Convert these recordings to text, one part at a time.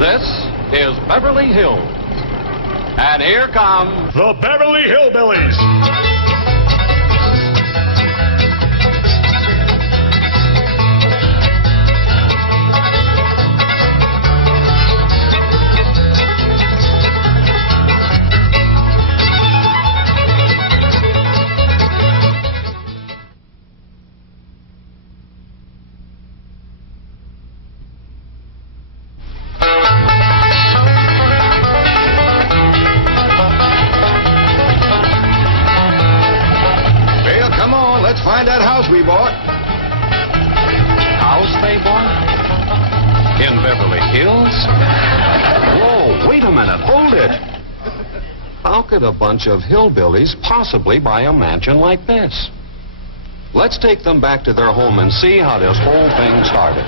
This is Beverly Hills. And here come the Beverly Hillbillies. Find that house we bought. House they bought? In Beverly Hills? Whoa, wait a minute, hold it. How could a bunch of hillbillies possibly buy a mansion like this? Let's take them back to their home and see how this whole thing started.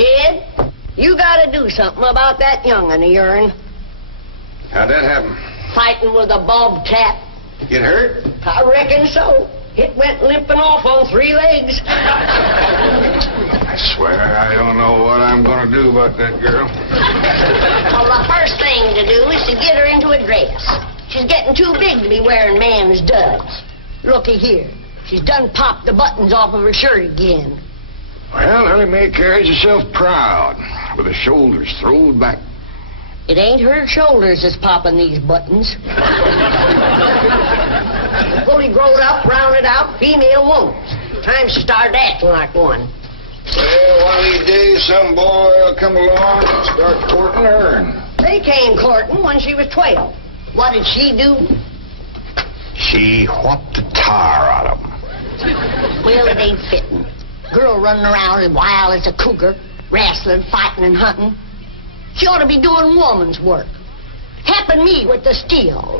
Jed, you gotta do something about that young'un of yourn. How'd that happen? Fighting with a bobcat. Get hurt? I reckon so. It went limping off on 3 legs. I swear I don't know what I'm gonna do about that girl. Well, the first thing to do is to get her into a dress. She's getting too big to be wearing man's duds. Looky here. She's done popped the buttons off of her shirt again. Well, Elly May carries herself proud, with her shoulders throwed back. It ain't her shoulders that's popping these buttons. Fully grown up, rounded out, female woman. Time she started acting like one. Well, one of these days, some boy will come along and start courting her. They came courting when she was 12. What did she do? She whopped the tar out of them. Well, it ain't fitting. Girl running around as wild as a cougar, wrestling, fighting, and hunting. She ought to be doing woman's work. Helping me with the steel.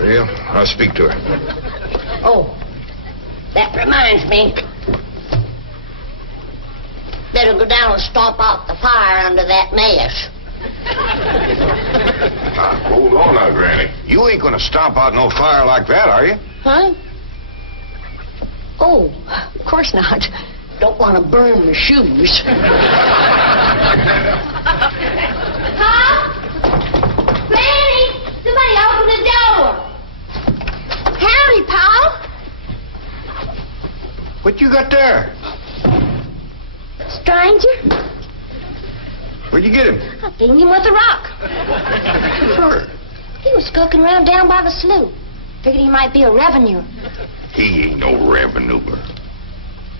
Yeah, well, I'll speak to her. Oh, that reminds me. Better go down and stomp out the fire under that mess. Hold on now, Granny. You ain't gonna stomp out no fire like that, are you? Huh? Oh, of course not. Don't want to burn my shoes. Pop? Granny! Somebody open the door! Howdy, Pop! What you got there? Stranger? Where'd you get him? I beat him with a rock. Sure. He was skulking around down by the slough. Figured he might be a revenue. He ain't no revenue-er.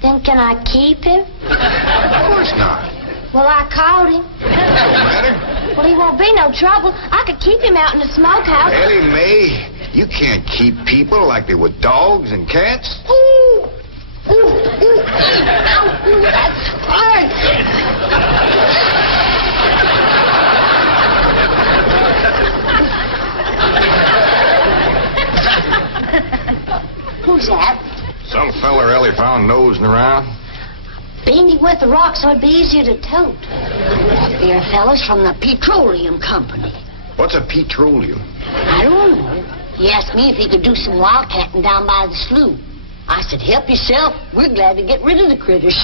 Then can I keep him? Of course not. Well, I caught him. Don't matter. Well, he won't be no trouble. I could keep him out in the smokehouse. Elly May, you can't keep people like they were dogs and cats. Ooh. Ooh, ooh. Ow, ooh, that's hard. Who's that? Some feller Elly found nosing around. Beat him with the rock so it'd be easier to tote. They're fellas from the petroleum company. What's a petroleum? I don't know. He asked me if he could do some wildcatting down by the slough. I said, help yourself. We're glad to get rid of the critters.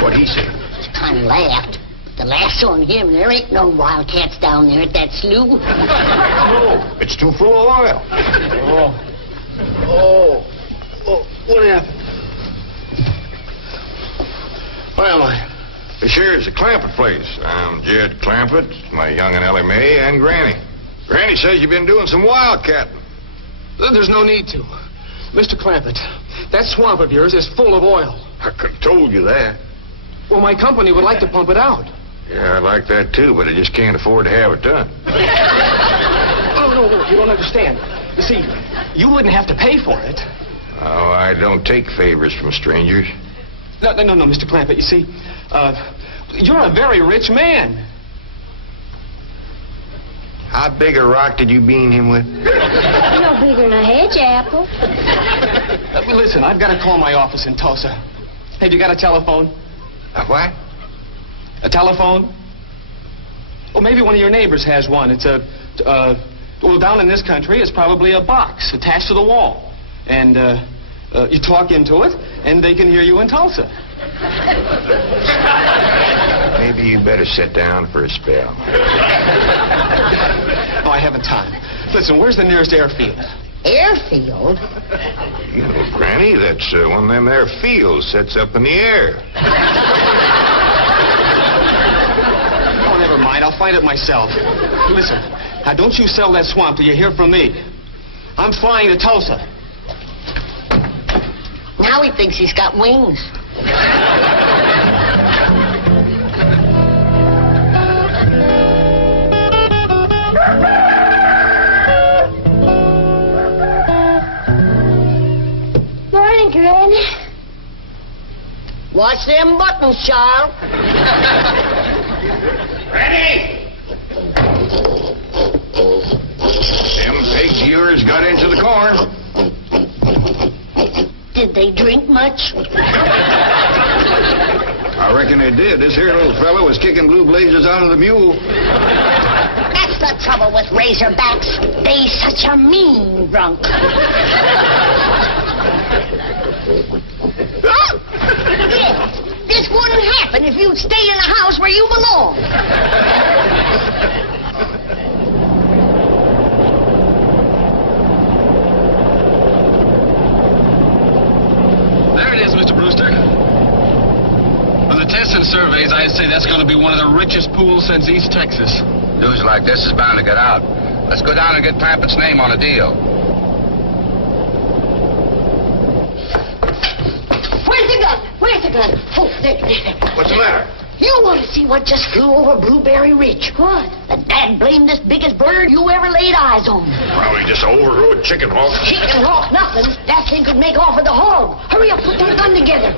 What'd he say? He kind of laughed. The last on him, there ain't no wildcats down there at that slough. No, it's too full of oil. Oh, what happened? Where am I? This here's the Clampett place. I'm Jed Clampett, my young'un Elly May, and Granny. Granny says you've been doing some wildcatting. There's no need to. Mr. Clampett, that swamp of yours is full of oil. I could have told you that. Well, my company would like to pump it out. Yeah, I'd like that too, but I just can't afford to have it done. Oh, no, you don't understand. You see, you wouldn't have to pay for it. Oh, I don't take favors from strangers. No, Mr. Clampett, you see, you're a very rich man. How big a rock did you bean him with? You're no bigger than a hedge apple. Listen, I've got to call my office in Tulsa. Have you got a telephone? A what? A telephone? Well, maybe one of your neighbors has one. It's well, down in this country, it's probably a box attached to the wall. And you talk into it, and they can hear you in Tulsa. Maybe you better sit down for a spell. Oh, I haven't time. Listen, where's the nearest airfield? Airfield? You know, Granny, that's one of them there fields sets up in the air. Oh, never mind. I'll find it myself. Listen, now don't you sell that swamp till you hear from me. I'm flying to Tulsa. Now he thinks he's got wings. Morning, Granny. Watch them buttons, child. Granny! Them pigs of yours got into the corn. Did they drink much? I reckon they did. This here little fella was kicking blue blazes out of the mule. That's the trouble with razorbacks. They such a mean drunk. This wouldn't happen if you'd stay in the house where you belong. There it is, Mr. Brewster. From the tests and surveys, I'd say that's going to be one of the richest pools since East Texas. News like this is bound to get out. Let's go down and get Clampett's name on a deal. Where's the gun? Where's the gun? Oh, there. What's the matter? You want to see what just flew over Blueberry Ridge? What? The dad-blamed biggest bird you ever laid eyes on. Probably just an overgrown chicken hawk. Chicken hawk nothing. That thing could make off with the hog. Hurry up, put that gun together.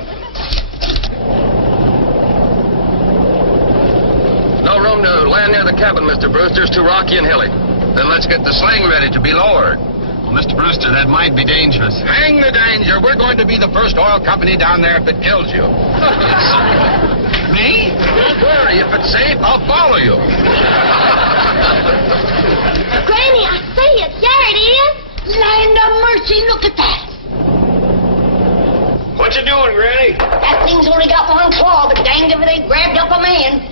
No room to land near the cabin, Mr. Brewster. It's too rocky and hilly. Then let's get the sling ready to be lowered. Well, Mr. Brewster, that might be dangerous. Hang the danger. We're going to be the first oil company down there if it kills you. Me? Don't worry. If it's safe, I'll follow you. Granny, I see it. There it is. Land of mercy, look at that. What you doing, Granny? That thing's only got one claw, but danged if it ain't grabbed up a man.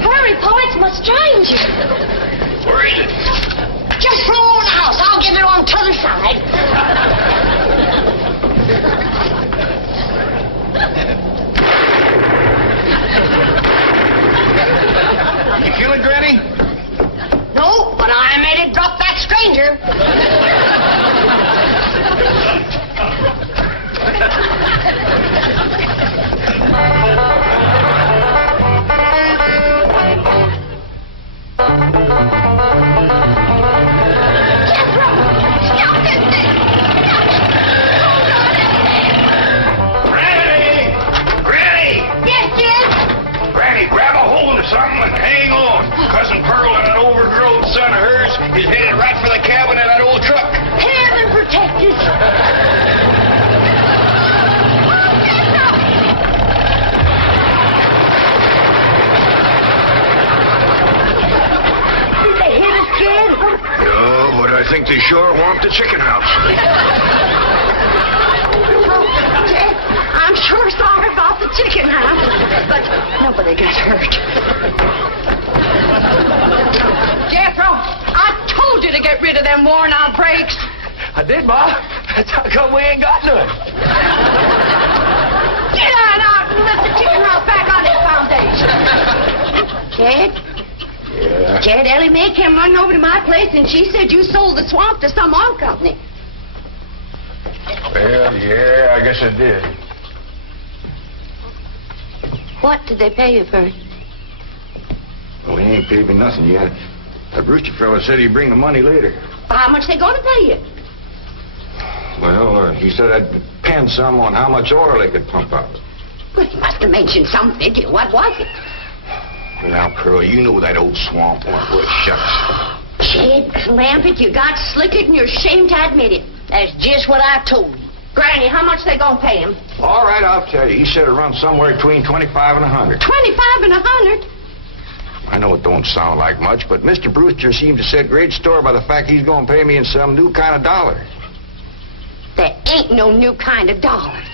Hurry, Pa, it's my stranger. Where is it? Just throw it on the house. I'll get it on t'other side. You feel it, Granny? No, but I made it drop that stranger. Jethro, stop this thing. Stop it. Hold on it. Granny! Granny! Yes, Jed? Granny, grab a hold of something and hang on. Cousin Pearl and that overgrown son of hers is headed right for the cabin of that old truck. Heaven protect us. Did they hit us, kid? No, but I think they sure want the chicken house. Jed, I'm sure sorry about the chicken house, but nobody got hurt. Jethro, I told you to get rid of them worn-out brakes. I did, Ma. That's how come we ain't got none. Get on out and lift the chicken house back on its foundation. Jed? Yeah. Jed, Elly May came running over to my place, and she said you sold the swamp to some oil company. Well, yeah, I guess I did. What did they pay you for it? Well, he ain't paid me nothing yet. That Brewster fella said he'd bring the money later. How much they going to pay you? Well, he said I'd depend some on how much oil they could pump out. Well, he must have mentioned some figure. What was it? Now, Pearl, you know that old swamp won't worth shucks. Jed Clampett, you got slicker and you're ashamed to admit it. That's just what I told you. Granny, how much they gonna pay him? All right, I'll tell you. He said it runs somewhere between 25 and 100. 25 and 100? I know it don't sound like much, but Mr. Brewster seemed to set great store by the fact he's going to pay me in some new kind of dollars. There ain't no new kind of dollars.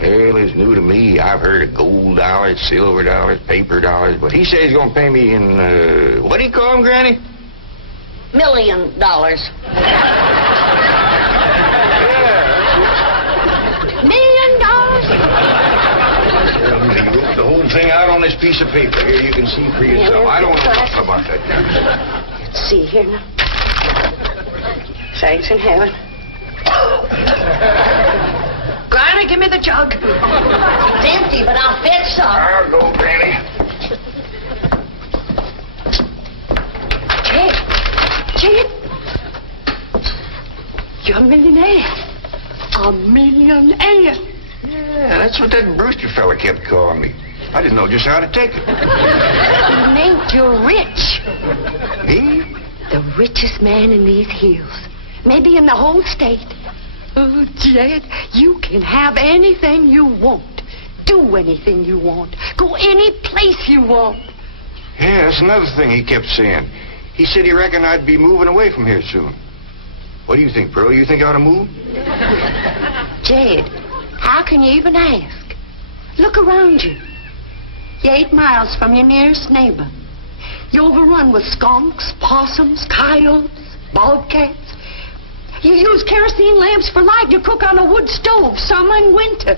Well, it's new to me. I've heard of gold dollars, silver dollars, paper dollars, but he says he's going to pay me in, what do you call them, Granny? $1 million. $1 million? He wrote the whole thing out on this piece of paper. Here, you can see for yourself. I don't want to talk about that now. Let's see here now. Thanks in heaven. Granny, give me the jug. It's empty, but I'll fetch some. I'll go, Granny. Jed, you're a millionaire. A millionaire. Yeah, that's what that Brewster fella kept calling me. I didn't know just how to take it. Ain't you rich? Me? The richest man in these hills. Maybe in the whole state. Oh, Jed, you can have anything you want. Do anything you want. Go any place you want. Yeah, that's another thing he kept saying. He said he reckoned I'd be moving away from here soon. What do you think, Pearl? You think I ought to move? Jed, how can you even ask? Look around you. You're 8 miles from your nearest neighbor. You're overrun with skunks, possums, coyotes, bobcats. You use kerosene lamps for light. You cook on a wood stove, summer and winter.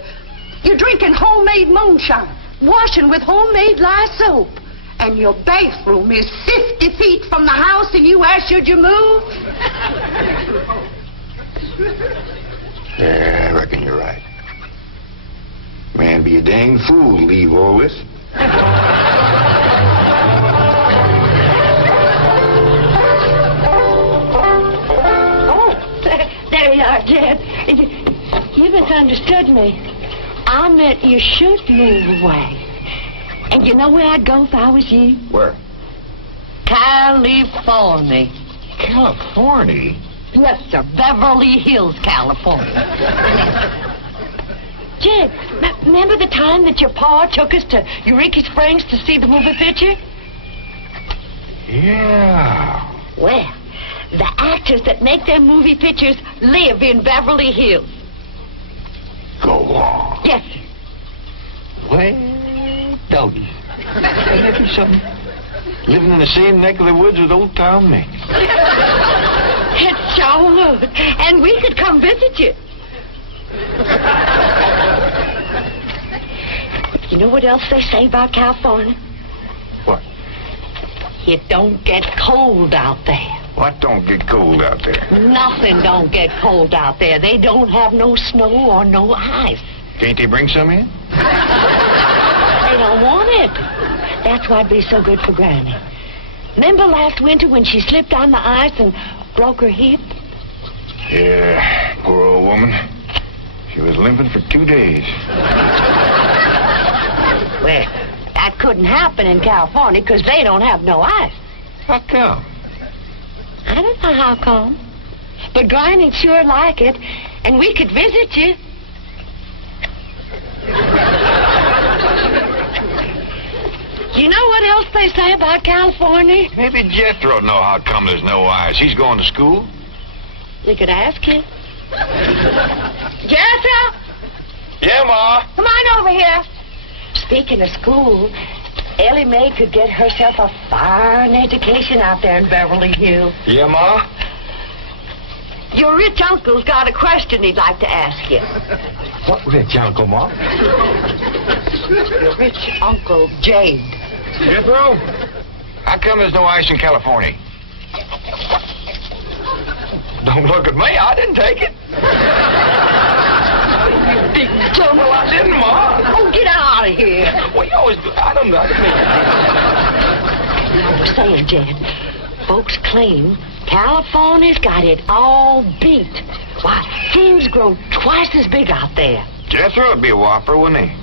You're drinking homemade moonshine, washing with homemade lye soap. And your bathroom is 50 feet from the house, and you ask, should you move? Yeah, I reckon you're right. Man, be a dang fool to leave all this. Oh, there you are, Jed. You misunderstood me. I meant you should move away. And you know where I'd go if I was you? Where? California. California? Yes, sir. Beverly Hills, California. Jed, remember the time that your pa took us to Eureka Springs to see the movie picture? Yeah. Well, the actors that make them movie pictures live in Beverly Hills. Go on. Yes, sir. Well, doggy. Ain't that be something? Living in the same neck of the woods with old town me. It sure would. And we could come visit you. You know what else they say about California? What? It don't get cold out there. What don't get cold out there? Nothing don't get cold out there. They don't have no snow or no ice. Can't they bring some in? They don't want it. That's why'd be so good for Granny. Remember last winter when she slipped on the ice and broke her hip? Yeah, poor old woman. She was limping for 2 days. Well, that couldn't happen in California because they don't have no ice. How come? I don't know how come. But Granny'd sure like it, and we could visit you. You know what else they say about California? Maybe Jethro know how come there's no ice. He's going to school. We could ask him. Jethro! Yeah, Ma. Come on over here. Speaking of school, Elly May could get herself a fine education out there in Beverly Hills. Yeah, Ma? Your rich uncle's got a question he'd like to ask you. What rich uncle, Ma? Your rich Uncle Jade. Jethro? How come there's no ice in California? Don't look at me. I didn't take it. You big dumb. Well, I didn't, Ma. Oh, get out of here. Well, you always do. I don't know. I was saying, Jed, folks claim California's got it all beat. Why, things grow twice as big out there. Jethro would be a whopper, wouldn't he?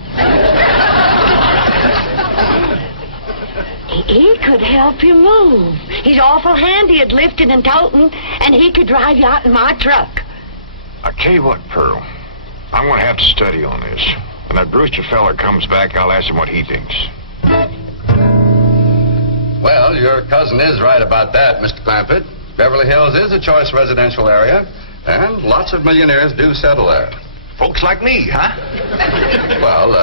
He could help you move. He's awful handy at lifting and toting, and he could drive you out in my truck. I tell you what, Pearl. I'm going to have to study on this. When that Brewster fella comes back, I'll ask him what he thinks. Well, your cousin is right about that, Mr. Clampett. Beverly Hills is a choice residential area, and lots of millionaires do settle there. Folks like me, huh? Well,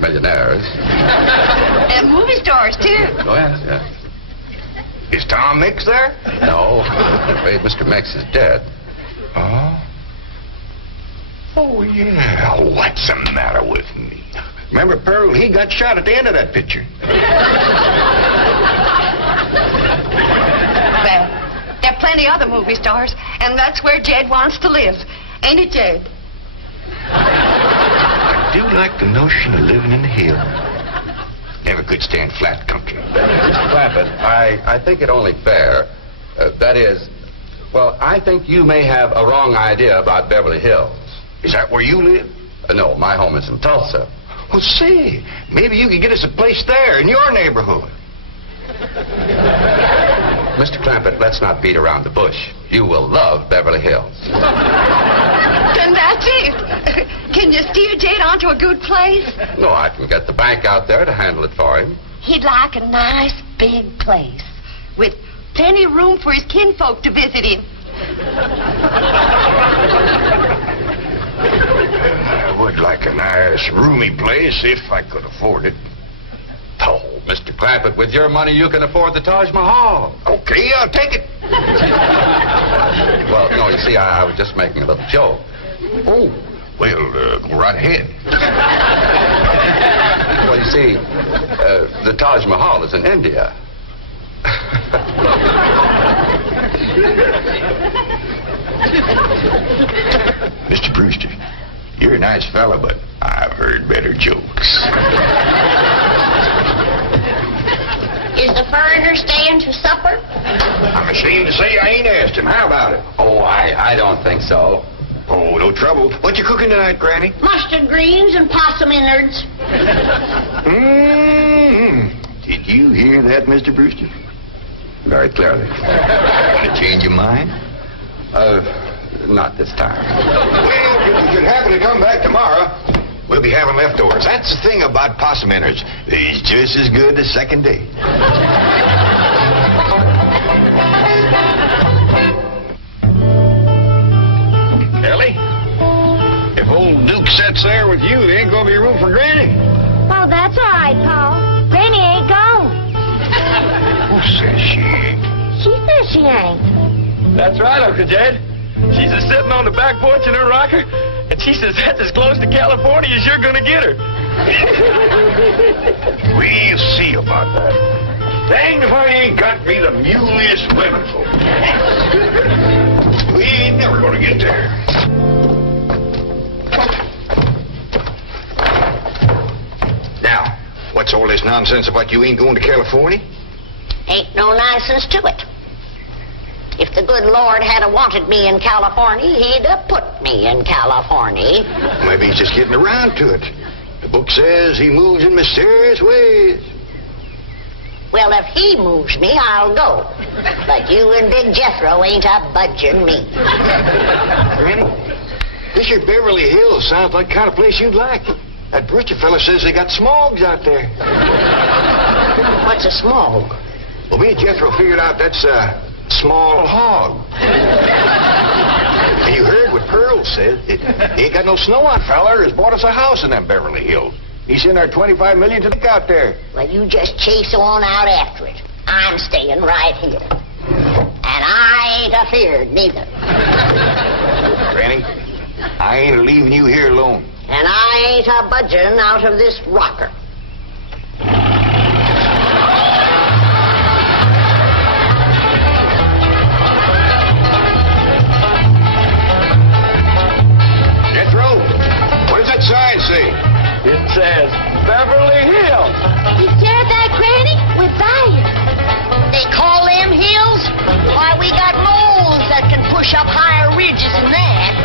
millionaires. And movie stars, too. Oh, yes. Is Tom Mix there? No, I'm afraid Mr. Mix is dead. Oh? Oh, yeah. What's the matter with me? Remember, Pearl, he got shot at the end of that picture. Well, there are plenty other movie stars, and that's where Jed wants to live. Ain't it, Jed? I do like the notion of living in the hills. Never could stand flat country. Mr. Clampett, I think it only fair. That is, well, I think you may have a wrong idea about Beverly Hills. Is that where you live? No, my home is in Tulsa. Well, say, maybe you could get us a place there in your neighborhood. Mr. Clampett, let's not beat around the bush. You will love Beverly Hills. Then that's it. Can you steer Jed onto a good place? No, I can get the bank out there to handle it for him. He'd like a nice big place with plenty of room for his kinfolk to visit him. I would like a nice, roomy place if I could afford it. Oh, Mr. Clampett, with your money, you can afford the Taj Mahal. Okay, I'll take it. Well, no, you see, I was just making a little joke. Oh, well, go right ahead. Well, you see, the Taj Mahal is in India. Mr. Brewster, you're a nice fella, but I've heard better jokes. Is the foreigner staying to supper? I'm ashamed to say I ain't asked him. How about it? Oh, I don't think so. Oh, no trouble. What you cooking tonight, Granny? Mustard greens and possum innards. Mm-hmm. Did you hear that, Mr. Brewster? Very clearly. Want to change your mind? Not this time. Well, if you should happen to come back tomorrow, we'll be having leftovers. That's the thing about possum innards. They's just as good the second day. Ellie, if old Duke sits there with you, there ain't gonna be room for Granny. Oh, that's all right, Paul. Granny ain't gone. Who says she ain't? She says she ain't. That's right, Uncle Jed. She's a sitting on the back porch in her rocker, and she says that's as close to California as you're gonna get her. We'll see about that. Dang if I ain't got me the muleyest women folk. We ain't never gonna get there. Now, what's all this nonsense about you ain't going to California? Ain't no nonsense to it. If the good Lord had wanted me in California, he'd have put me in California. Maybe he's just getting around to it. The book says he moves in mysterious ways. Well, if he moves me, I'll go. But you and Big Jethro ain't a budging me. Granny, this here Beverly Hills sounds like the kind of place you'd like. That Brewster fella says they got smogs out there. What's a smog? Well, me and Jethro figured out that's a small hog. And you heard what Pearl said. He ain't got no snow on, fella, has bought us a house in them Beverly Hills. He's in our $25 million to look out there. Well, you just chase on out after it. I'm staying right here. And I ain't afeard neither. Granny, I ain't leaving you here alone. And I ain't a budging out of this rocker. Jethro, what does that sign say? It says Beverly Hills. You hear that, Granny? We're buying. They call them hills? Why, we got moles that can push up higher ridges than that.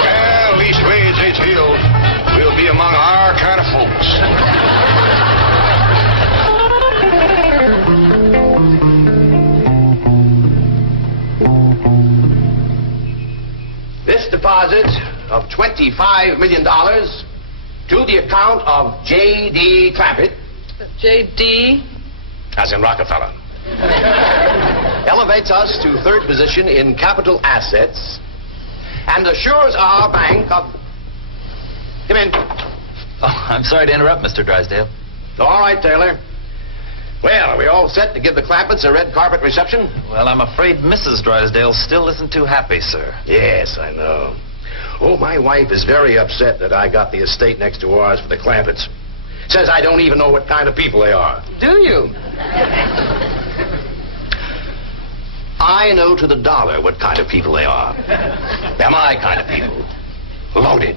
Well, leastways, it's hills. We'll be among our kind of folks. deposit of $25 million to the account of J.D. Clampett. J.D.? As in Rockefeller. Elevates us to third position in capital assets and assures our bank of... Come in. Oh, I'm sorry to interrupt, Mr. Drysdale. All right, Taylor. Well, are we all set to give the Clampetts a red carpet reception? Well, I'm afraid Mrs. Drysdale still isn't too happy, sir. Yes, I know. Oh, my wife is very upset that I got the estate next to ours for the Clampetts. Says I don't even know what kind of people they are. Do you? I know to the dollar what kind of people they are. They're my kind of people. Loaded.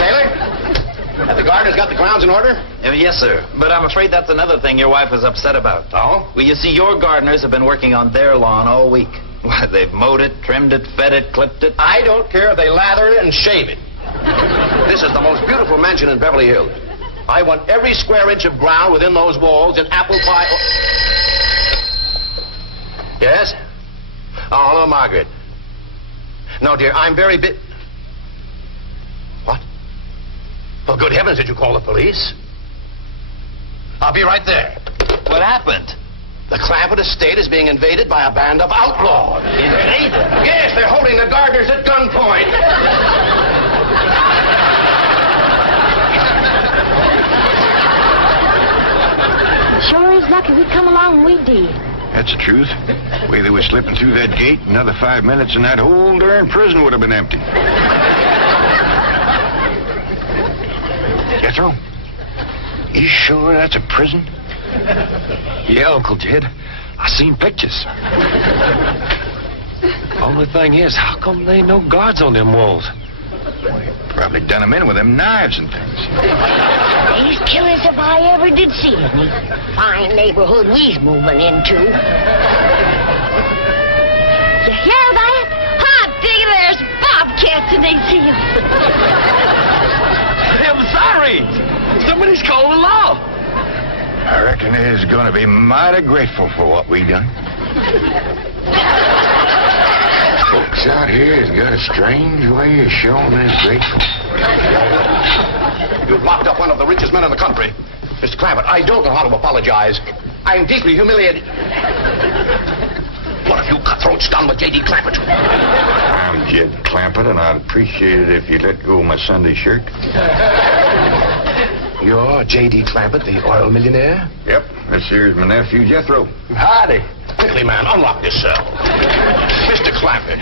Taylor, have the gardeners got the grounds in order? Yes, sir. But I'm afraid that's another thing your wife is upset about. Oh? Well, you see, your gardeners have been working on their lawn all week. Why, they've mowed it, trimmed it, fed it, clipped it. I don't care if they lather it and shave it. This is the most beautiful mansion in Beverly Hills. I want every square inch of ground within those walls in apple pie... Yes? Oh, hello, Margaret. No, dear, I'm very What? Oh, good heavens, did you call the police? I'll be right there. What happened? The Clampett estate is being invaded by a band of outlaws. Invaded? Yes, they're holding the gardeners at gunpoint. Sure is lucky we come along when we did. That's the truth. The way they were slipping through that gate, another 5 minutes and that whole darn prison would have been empty. Jethro, you sure that's a prison? Yeah, Uncle Jed. I seen pictures. Only thing is, how come there ain't no guards on them walls? Probably done them in with them knives and things. These killers if I ever did see any. Fine neighborhood we's moving into. You hear that? Hot diggity, there's bobcats in these hills. I'm sorry. Somebody's calling the law. I reckon they's gonna be mighty grateful for what we done. Folks out here has got a strange way of showing they're grateful. You've locked up one of the richest men in the country. Mr. Clampett, I don't know how to apologize. I'm deeply humiliated. What have you cutthroats done with J.D. Clampett? I'm Jed Clampett, and I'd appreciate it if you let go of my Sunday shirt. You're J.D. Clampett, the oil millionaire? Yep, this here's my nephew, Jethro. Howdy. Quickly, man, unlock this cell. Mr. Clampett,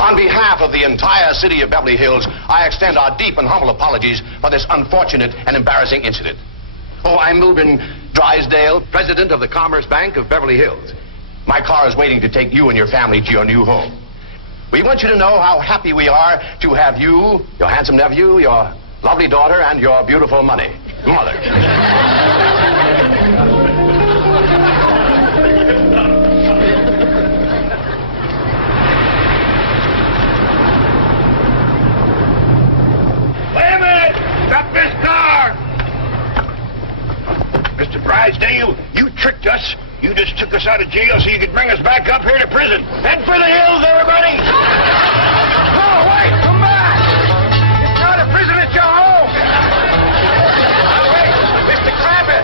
on behalf of the entire city of Beverly Hills, I extend our deep and humble apologies for this unfortunate and embarrassing incident. Oh, I'm Milburn Drysdale, president of the Commerce Bank of Beverly Hills. My car is waiting to take you and your family to your new home. We want you to know how happy we are to have you, your handsome nephew, your lovely daughter, and your beautiful mother. Wait a minute! Stop this car! Mr. Drysdale, you tricked us. You just took us out of jail so you could bring us back up here to prison. Head for the hills, everybody! No, wait! Come back! It's not a prison, it's your home! Now, wait! Mr. Clampett,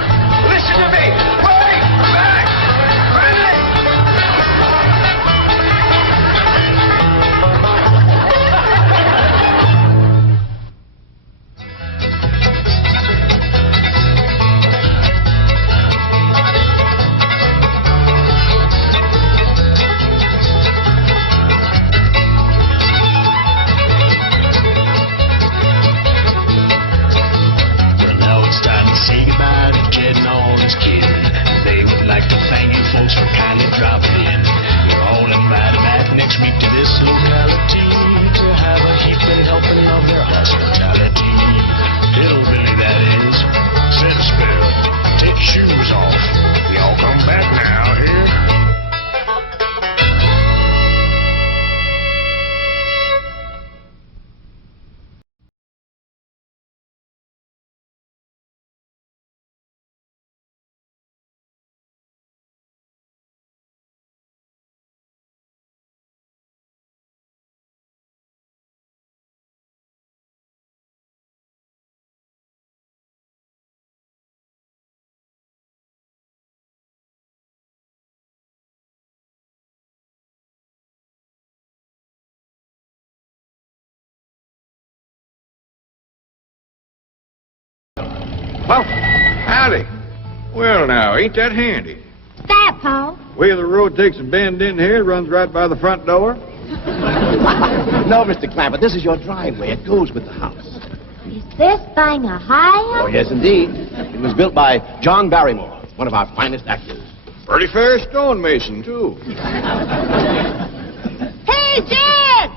listen to me! Wait! Back! Friendly! Well, howdy. Well, now, ain't that handy? That, Paul. Way the road takes a bend in here, runs right by the front door. No, Mr. Clampett, this is your driveway. It goes with the house. Is this thing a high? Oh, yes, indeed. It was built by John Barrymore, one of our finest actors. Pretty fair stonemason, too. Hey, Jed!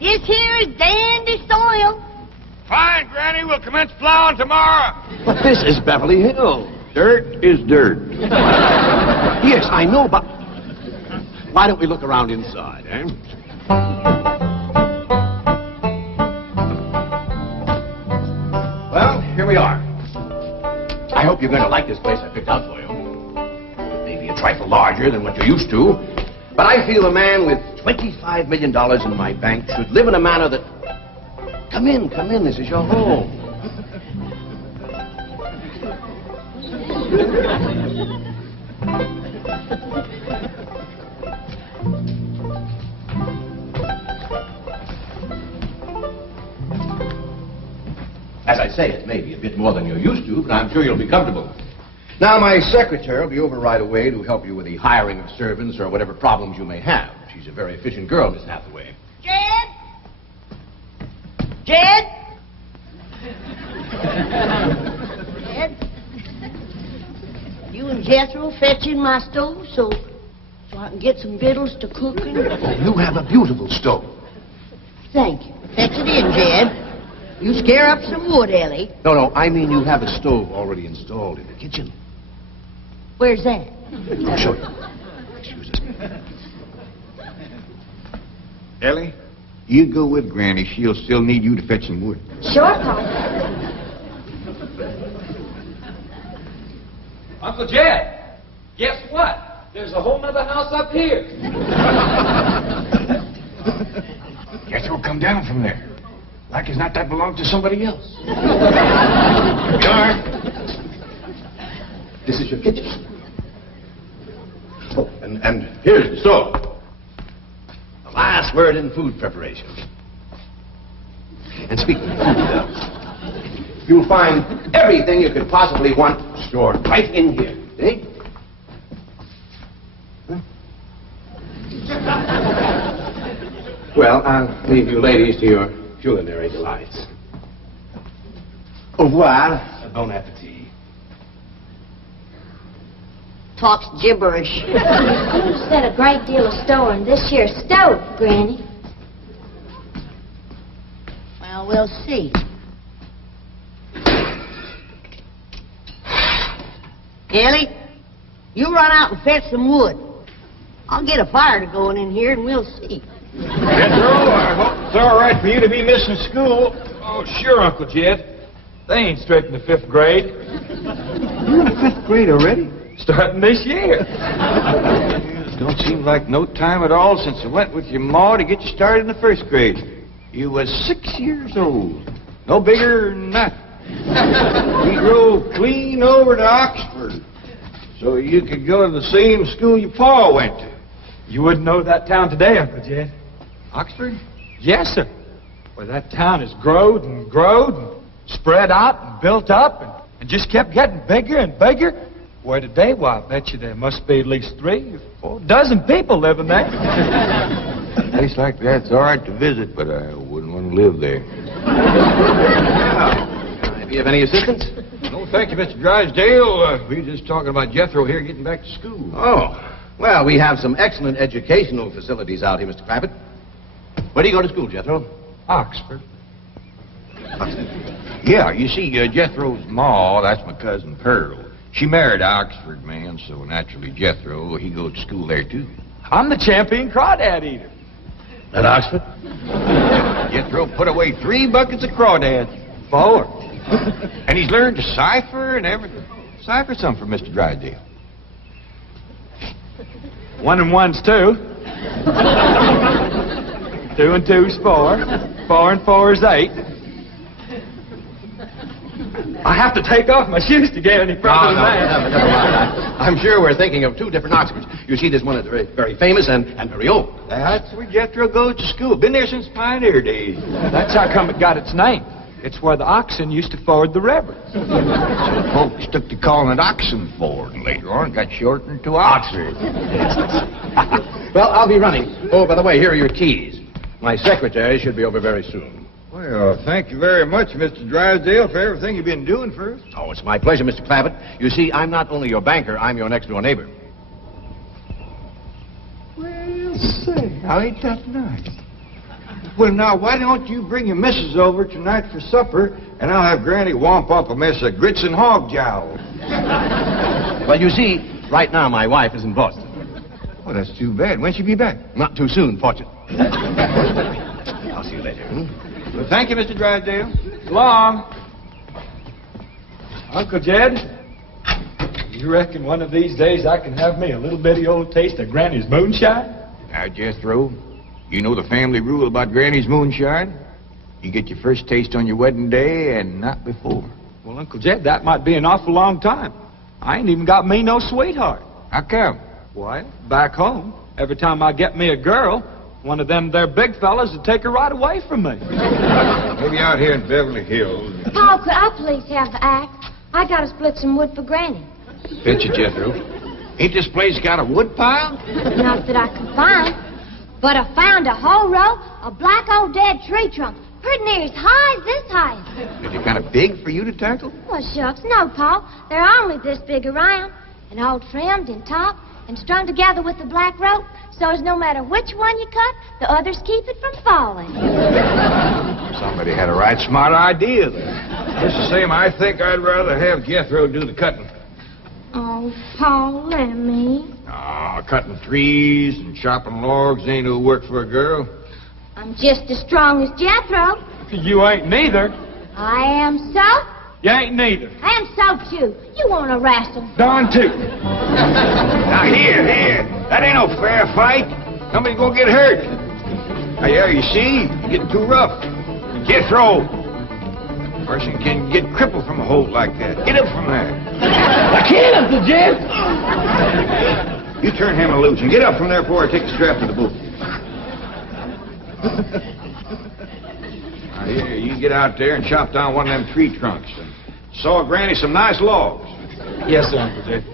This here is dandy soil. Fine, Granny. We'll commence plowing tomorrow. But this is Beverly Hills. Dirt is dirt. Yes, I know, but why don't we look around inside, eh? Well, here we are. I hope you're going to like this place I picked out for you. It may be a trifle larger than what you're used to, but I feel a man with $25 million in my bank should live in a manner that... Come in, this is your home. As I say, it may be a bit more than you're used to, but I'm sure you'll be comfortable. Now, my secretary will be over right away to help you with the hiring of servants or whatever problems you may have. She's a very efficient girl, Miss Hathaway. Jed? Jed? Jed? You and Jethro fetching my stove so I can get some victuals to cooking? Oh, you have a beautiful stove. Thank you. Fetch it in, Jed. You scare up some wood, Ellie. No, I mean you have a stove already installed in the kitchen. Where's that? I'll show you. Excuse us. Ellie, you go with Granny. She'll still need you to fetch some wood. Sure, Paul. Uncle Jed, guess what? There's a whole nother house up here. Jethro come down from there. Like as not that belonged to somebody else. Darn. This is your kitchen. Oh, and here's the stove. The last word in food preparation. And speaking of food, you'll find everything you could possibly want stored right in here. See? Huh? Well, I'll leave you ladies to your culinary delights. Au revoir. Bon appetit. Talks gibberish. You said a great deal of store in this here stove, Granny. Well, we'll see. Ellie, you run out and fetch some wood. I'll get a fire to going in here and we'll see. Jethro, I hope it's all right for you to be missing school. Oh, sure, Uncle Jed. They ain't straight in the 5th grade. You're in the 5th grade already? Starting this year. It don't seem like no time at all since I went with your ma to get you started in the 1st grade. You was 6 years old. No bigger than that. We drove clean over to Oxford so you could go to the same school your pa went to. You wouldn't know that town today, Uncle Jed. Oxford? Yes, sir. Well, that town has growed and spread out and built up and just kept getting bigger and bigger. Where today, why, I bet you there must be at least 3 or 4 dozen people living there. A place like that's all right to visit, but I wouldn't want to live there. Do you have any assistance? No, thank you, Mr. Drysdale. We were just talking about Jethro here getting back to school. Oh, well, we have some excellent educational facilities out here, Mr. Clampett. Where do you go to school, Jethro? Oxford. Yeah, you see, Jethro's ma, that's my cousin Pearl. She married an Oxford man, so naturally Jethro, he goes to school there, too. I'm the champion crawdad eater. At Oxford? Jethro put away 3 buckets of crawdads. 4. And he's learned to cipher and everything. Cipher some for Mr. Drysdale. 1 and 1's 2. 2 and 2's 4. 4 and 4's 8. I have to take off my shoes to get any further than that. Never mind. I'm sure we're thinking of 2 different Oxfords. You see, there's one that's very, very famous and very old. That's where Jethro goes to school. Been there since pioneer days. That's how come it got its name. It's where the oxen used to ford the river. So folks took to calling it Oxen Ford, and later on got shortened to Oxford. Well, I'll be running. Oh, by the way, here are your keys. My secretary should be over very soon. Well, thank you very much, Mr. Drysdale, for everything you've been doing for us. Oh, it's my pleasure, Mr. Clampett. You see, I'm not only your banker, I'm your next-door neighbor. Well, say, how ain't that nice? Well, now, why don't you bring your missus over tonight for supper, and I'll have Granny womp up a mess of grits and hog jowl. Well, you see, right now my wife is in Boston. Well, that's too bad. When'll she be back? Not too soon, fortunately. I'll see you later. Well, thank you, Mr. Drysdale. Long. Uncle Jed, you reckon one of these days I can have me a little bitty old taste of Granny's moonshine? Now, Jethro, you know the family rule about Granny's moonshine? You get your first taste on your wedding day and not before. Well, Uncle Jed, that might be an awful long time. I ain't even got me no sweetheart. How come? Why, back home, every time I get me a girl, one of them there big fellas would take her right away from me. Maybe out here in Beverly Hills. Paul, could I please have the axe? I gotta split some wood for Granny. Bet you, Jethro. Ain't this place got a wood pile? Not that I can find, but I found a whole row of black old dead tree trunks, pretty near as high as this height. Are they kind of big for you to tackle? Well, shucks, no, Paul. They're only this big around, and all trimmed and topped and strung together with the black rope, so as no matter which one you cut, the others keep it from falling. Somebody had a right smart idea there. Just the same, I think I'd rather have Jethro do the cutting. Oh, Paul, let me. Ah, cutting trees and chopping logs ain't no work for a girl. I'm just as strong as Jethro. You ain't neither. I am so. You ain't neither. I am so, too. You want to wrestle. Darn too. Now, here. That ain't no fair fight. Somebody's gonna get hurt. Now, yeah, you see? You're getting too rough. Jethro. A person can get crippled from a hold like that. Get up from there. I can't, Uncle Jed. You turn him loose and get up from there before I take the strap to the boot. Now, here, you get out there and chop down one of them tree trunks and saw Granny some nice logs. Yes, sir, Uncle Jed.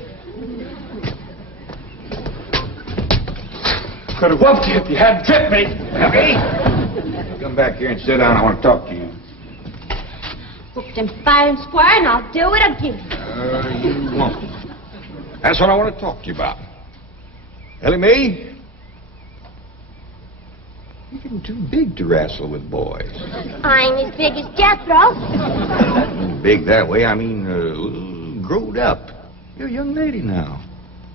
Could have whooped you if you hadn't tripped me. Happy? Come back here and sit down. I want to talk to you. Whooped him fair and square, and I'll do it again. You won't. That's what I want to talk to you about. Elly May, you're getting too big to wrestle with boys. I ain't as big as Jethro. Big that way, I mean, growed up. You're a young lady now.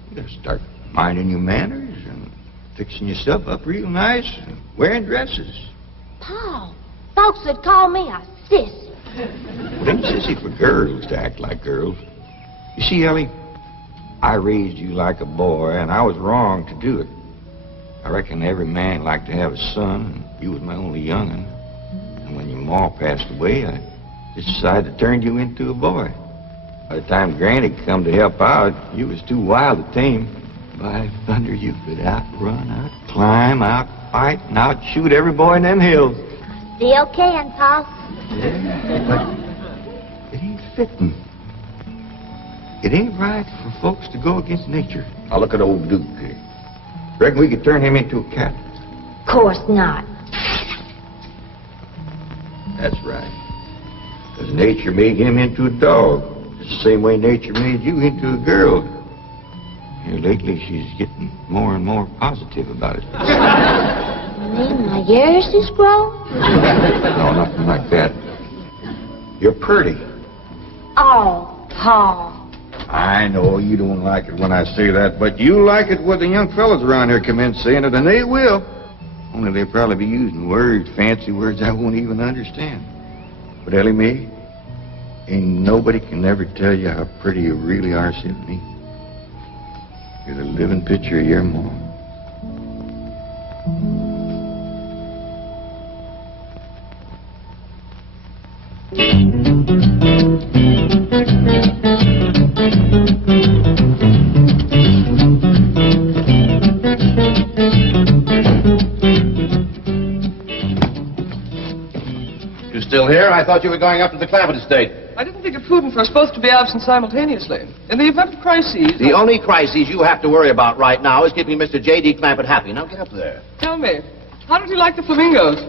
You gotta start minding your manners and fixing yourself up real nice and wearing dresses. Paul, folks would call me a sissy. It ain't sissy for girls to act like girls. You see, Elly, I raised you like a boy, and I was wrong to do it. I reckon every man liked to have a son, and you was my only young'un. And when your ma passed away, I just decided to turn you into a boy. By the time Granny come to help out, you was too wild to tame. By thunder, you could outrun, out-climb, out-fight, and out-shoot every boy in them hills. Still can, Paul. Yeah, but it ain't fitting. It ain't right for folks to go against nature. Now look at old Duke here. Reckon we could turn him into a cat? Of course not. That's right. Because nature made him into a dog. It's the same way nature made you into a girl. Here lately, she's getting more and more positive about it. You mean my ears is grown? No, nothing like that. You're pretty. Oh, Paul. I know you don't like it when I say that, but you like it when the young fellas around here come in saying it, and they will. Only they'll probably be using words, fancy words I won't even understand. But Elly May, ain't nobody can ever tell you how pretty you really are, Symphony. You're the living picture of your mom. still here? I thought you were going up to the Clampett estate. I didn't think it prudent for us both to be absent simultaneously. In the event of crises... The only crises you have to worry about right now is keeping Mr. J.D. Clampett happy. Now get up there. Tell me, how did you like the flamingos?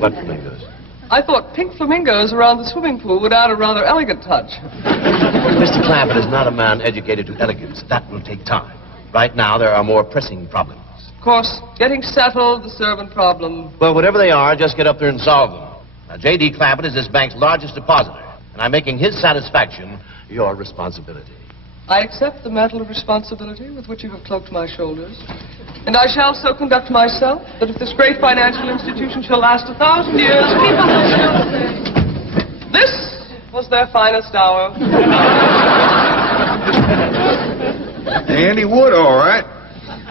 What flamingos? I thought pink flamingos around the swimming pool would add a rather elegant touch. Mr. Clampett is not a man educated to elegance. That will take time. Right now, there are more pressing problems. Of course, getting settled, the servant problem. Well, whatever they are, just get up there and solve them. Now, J.D. Clampett is this bank's largest depositor, and I'm making his satisfaction your responsibility. I accept the mantle of responsibility with which you have cloaked my shoulders. And I shall so conduct myself that if this great financial institution shall last 1,000 years, people will still say, this was their finest hour. Handy wood, all right.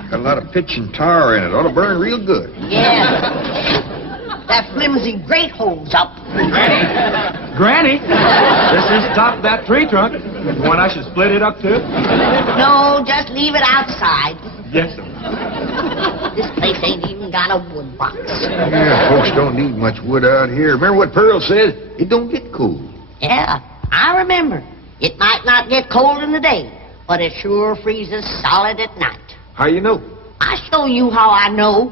Got a lot of pitch and tar in it. Ought to burn real good. Yeah. That flimsy grate holds up. Granny, this is the top of that tree trunk. You want I should split it up too? No, just leave it outside. Yes, sir. This place ain't even got a wood box. Yeah, folks don't need much wood out here. Remember what Pearl said? It don't get cold. Yeah, I remember. It might not get cold in the day, but it sure freezes solid at night. How you know? I'll show you how I know.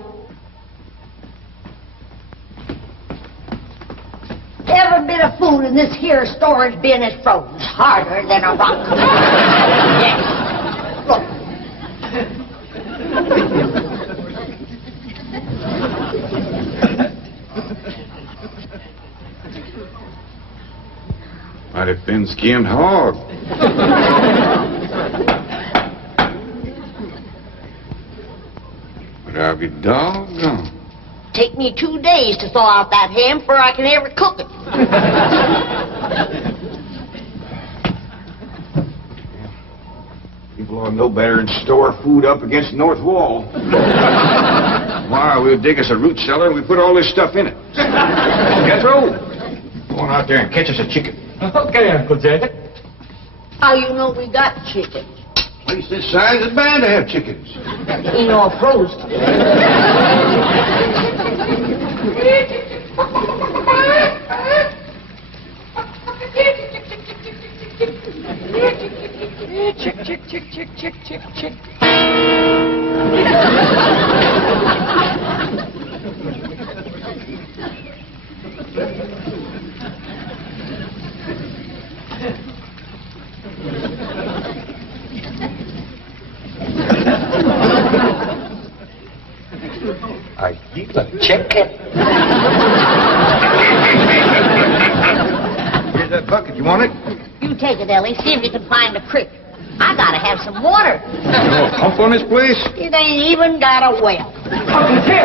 Every bit of food in this here storage bin is froze harder than a rock. Yes. Look. Mighty thin-skinned hog. But I'll be doggone. Take me 2 days to thaw out that ham before I can ever cook it. People ought to know better than store food up against the north wall. Tomorrow we'll dig us a root cellar and we put all this stuff in it. Jethro, go on out there and catch us a chicken. Okay, Uncle Jed. How you know we got chicken? Place this size is bound to have chickens. Ain't all frozen. Chick, chick, chick, chick, chick, chick, chick. Are you a chicken? Here's that bucket. You want it? You take it, Ellie. See if you can find a creek. I gotta have some water. You know a pump on this place? It ain't even got a well.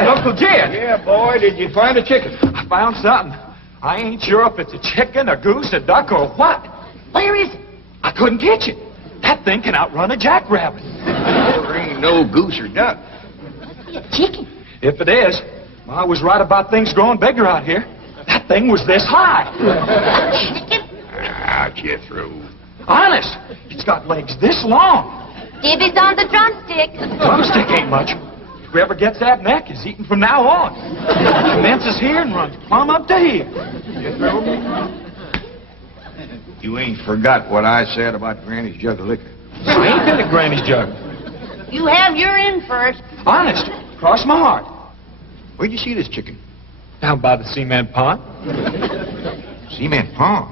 Uncle Jed! Yeah, boy. Did you find a chicken? I found something. I ain't sure if it's a chicken, a goose, a duck, or what. Where is it? I couldn't catch it. That thing can outrun a jackrabbit. There ain't no goose or duck. A chicken. If it is, I was right about things growing bigger out here. That thing was this high. A chicken? Ah, Jethro. Honest, it's got legs this long. Divvy's on the drumstick. Drumstick ain't much. Whoever gets that neck is eating from now on. Commences here and runs plumb up to here. Jethro, you ain't forgot what I said about Granny's jug of liquor. I ain't been to Granny's jug. You have your in first. Honest, cross my heart. Where'd you see this chicken? Down by the cement pond. Cement pond.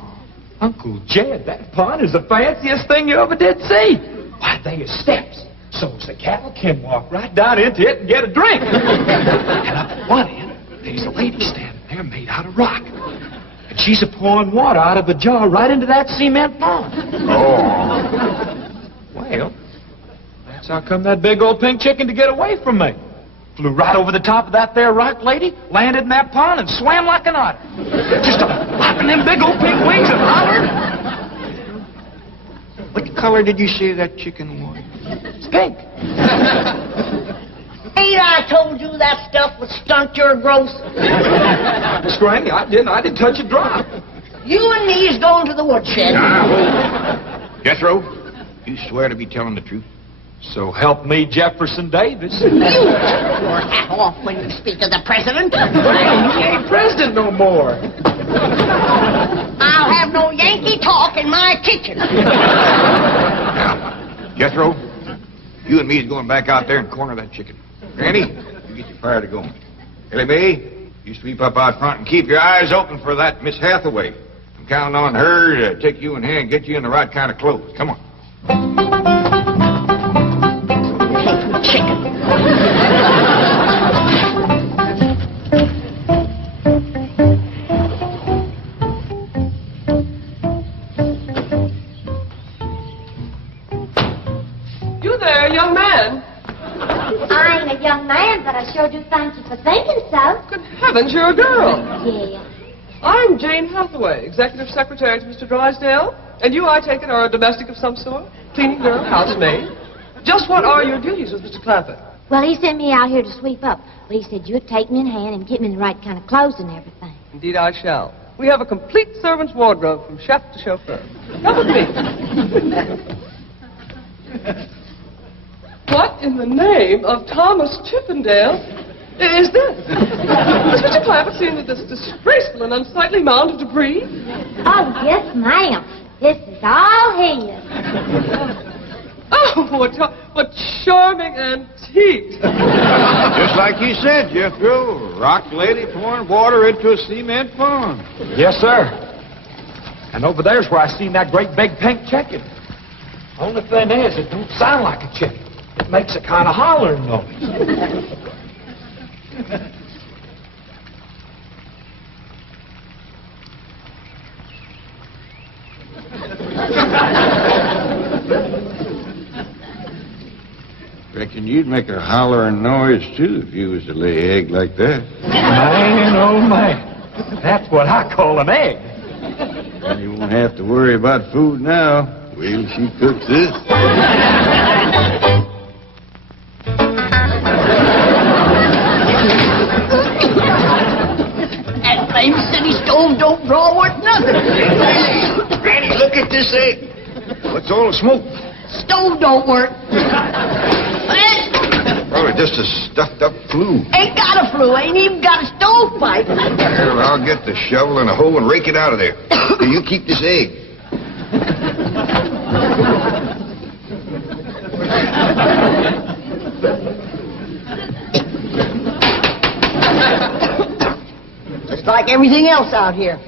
Uncle Jed, that pond is the fanciest thing you ever did see. Why, they are steps. So's the cattle can walk right down into it and get a drink. And up at one end, there's a lady standing there made out of rock. And she's a-pouring water out of a jar right into that cement pond. Oh. Well, that's how come that big old pink chicken to get away from me. Flew right over the top of that there rock lady, landed in that pond, and swam like an otter. Just flapping them big old pink wings and hollered. What color did you say that chicken was? It's pink. Ain't I told you that stuff would stunt your growth? Miss Granny, I didn't touch a drop. You and me is going to the woodshed. Jethro, you swear to be telling the truth? So help me, Jefferson Davis. You take your hat off when you speak to the president. He ain't president no more. I'll have no Yankee talk in my kitchen. Now, Jethro, you and me is going back out there and corner that chicken. Granny, you get your fire to going. Elly May, you sweep up out front and keep your eyes open for that Miss Hathaway. I'm counting on her to take you in hand and get you in the right kind of clothes. Come on. Chicken. You there, young man? I ain't a young man, but I sure do thank you for thinking so. Good heavens, you're a girl. Yeah. I'm Jane Hathaway, executive secretary to Mr. Drysdale. And you, I take it, are a domestic of some sort? Cleaning girl, housemaid? Just what are your duties with Mr. Clampett? Well, he sent me out here to sweep up. Well, he said you'd take me in hand and get me in the right kind of clothes and everything. Indeed, I shall. We have a complete servant's wardrobe from chef to chauffeur. Come with me. What in the name of Thomas Chippendale is this? Has Mr. Clampett seen this disgraceful and unsightly mound of debris? Oh, yes, ma'am. This is all his. Oh, what charming antiques. Just like you said, Jethro. Rock lady pouring water into a cement pond. Yes, sir. And over there's where I seen that great big pink chicken. Only thing is, it don't sound like a chicken. It makes a kind of hollering noise. Reckon you'd make a hollering noise, too, if you was to lay an egg like that. Man, oh, man. That's what I call an egg. Well, you won't have to worry about food now. Wait till she cooks this. That famous city stove don't draw worth nothing. Granny, look at this egg. What's all the smoke? Stove don't work. Probably just a stuffed-up flue. Ain't got a flue. Ain't even got a stovepipe. Well, I'll get the shovel and a hoe and rake it out of there. Here, you keep this egg. Just like everything else out here.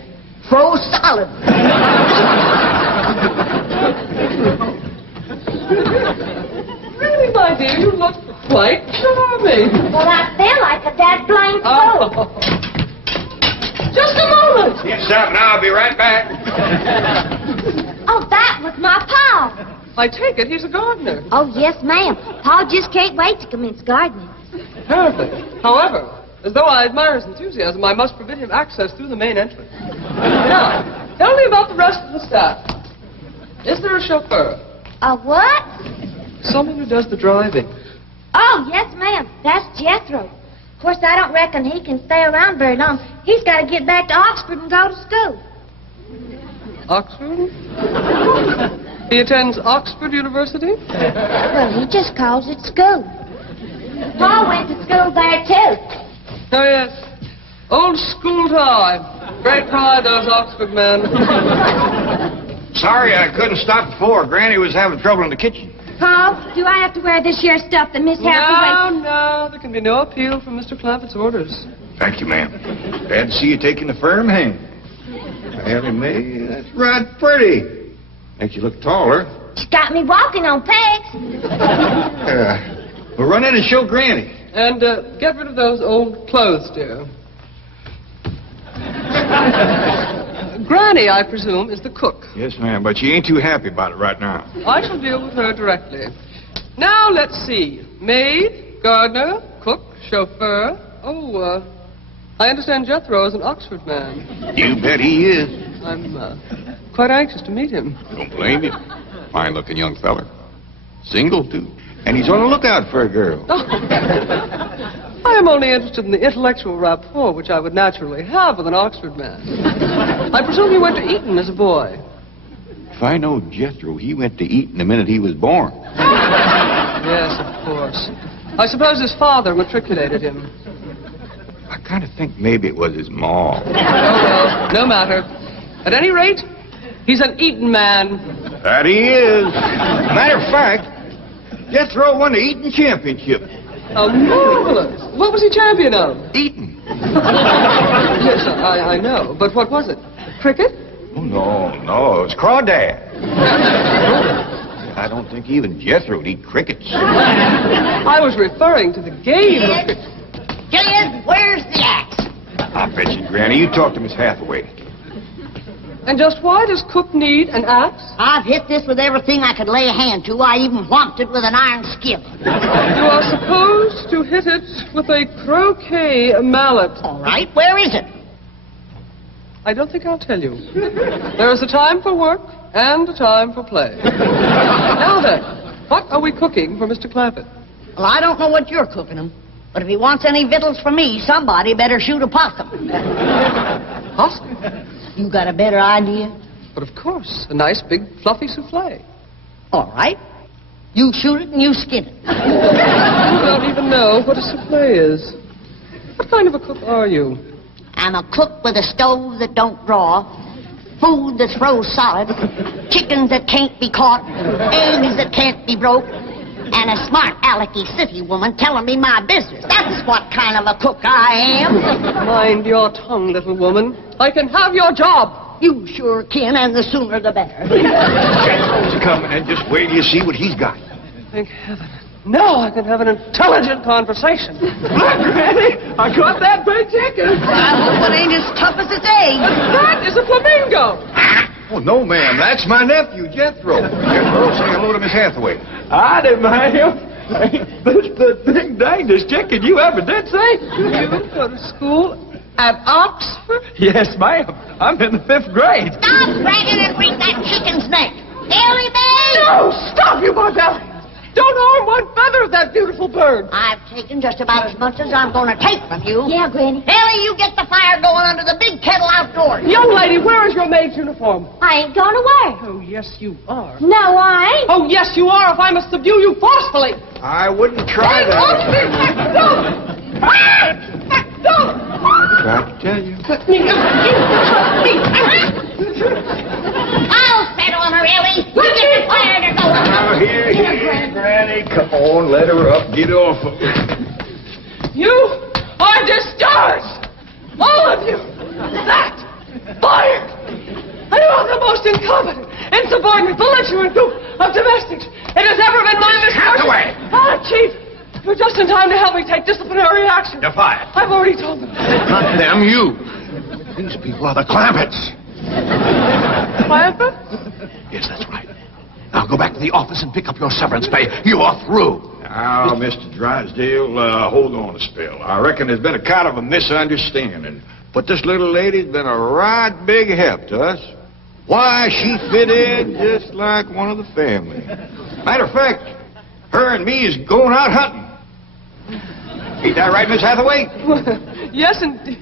Froze solid. Really, my dear, you look quite charming. Well, I feel like a dead blind Oh. fool. Just a moment. Yes, stop now. I'll be right back. Oh, that was my Pa. I take it he's a gardener. Oh, yes, ma'am. Pa just can't wait to commence gardening. Perfect. However, as though I admire his enthusiasm, I must forbid him access through the main entrance. Now, tell me about the rest of the staff. Is there a chauffeur? A what? Someone who does the driving. Oh, yes, ma'am. That's Jethro. Of course, I don't reckon he can stay around very long. He's got to get back to Oxford and go to school. Oxford? He attends Oxford University? Well, he just calls it school. Pa went to school there, too. Oh, yes. Old school time. Great pride, those Oxford men. Sorry I couldn't stop before. Granny was having trouble in the kitchen. Pa, do I have to wear this here stuff that Miss Hathaway... No, there can be no appeal from Mr. Clampett's orders. Thank you, ma'am. Glad to see you taking the firm hand. Elly May, that's right pretty. Makes you look taller. She's got me walking on pegs. Well, run in and show Granny. And get rid of those old clothes, dear. Granny, I presume, is the cook. Yes, ma'am, but she ain't too happy about it right now. I shall deal with her directly. Now, let's see. Maid, gardener, cook, chauffeur. Oh, I understand Jethro is an Oxford man. You bet he is. I'm quite anxious to meet him. Don't blame you. Fine-looking young feller. Single, too. And he's on the lookout for a girl. Oh. I am only interested in the intellectual rapport which I would naturally have with an Oxford man. I presume you went to Eton as a boy. If I know Jethro, he went to Eton the minute he was born. Yes, of course. I suppose his father matriculated him. I kind of think maybe it was his mom. Oh, well, no matter. At any rate, he's an eating man. That he is. Matter of fact, Jethro won the eating championship. Oh, marvelous. What was he champion of? Eating. Yes, I know. But what was it? Cricket? Oh, no, it was crawdad. I don't think even Jethro would eat crickets. I was referring to the game of cricket. Jed, where's the axe? I bet you, Granny, you talk to Miss Hathaway. And just why does Cook need an axe? I've hit this with everything I could lay a hand to. I even whomped it with an iron skillet. You are supposed to hit it with a croquet mallet. All right, where is it? I don't think I'll tell you. There is a time for work and a time for play. Now then, what are we cooking for Mr. Clampett? Well, I don't know what you're cooking him, but if he wants any victuals from me, somebody better shoot a possum. Possum? You got a better idea? But of course, a nice big fluffy souffle. All right. You shoot it and you skin it. You don't even know what a souffle is. What kind of a cook are you? I'm a cook with a stove that don't draw, food that's froze solid, chickens that can't be caught, eggs that can't be broke, and a smart alecky city woman telling me my business. That's what kind of a cook I am. Mind your tongue, little woman. I can have your job. You sure can, and the sooner the better. Jethro's coming, and just wait till you see what he's got. Thank heaven. Now I can have an intelligent conversation. Look, Granny, I got that big chicken. I hope it ain't as tough as its egg. That is a flamingo. Oh, no, ma'am. That's my nephew, Jethro. Jethro, say hello to Miss Hathaway. Howdy, ma'am. This the big dangest chicken you ever did see. You go to school at Oxford? Yes, ma'am. I'm in the 5th grade. Stop bragging and wring that chicken's neck. Elly May! No, stop, you Barbelli. Don't harm one feather of that beautiful bird. I've taken just about as much as I'm going to take from you. Yeah, Granny. Elly, you get the fire going under the big kettle outdoors. Young lady, where is your maid's uniform? I ain't going away. Oh, yes, you are. No, I ain't. Oh, yes, you are, if I must subdue you forcefully. I wouldn't try that. Don't! Tried to tell you. I'll set on her, Elly. You get the fire to go. Now, here, Granny. Come on, let her up. Get off of her. You are discharged! All of you! That! Fired! I am the most incompetent, insubordinate, belligerent group of domestics it has ever been my misfortune. Hathaway! Ah, Chief! You're just in time to help me take disciplinary action. You're fired. I've already told them. Not them, you. These people are the Clampetts. Clampett? Yes, that's right. Now go back to the office and pick up your severance pay. You are through. Now, Mr. Drysdale, hold on a spell. I reckon there's been a kind of a misunderstanding. But this little lady's been a right big help to us. Why, she fit in just like one of the family. Matter of fact, her and me is going out hunting. Ain't that right, Miss Hathaway? Yes, indeed.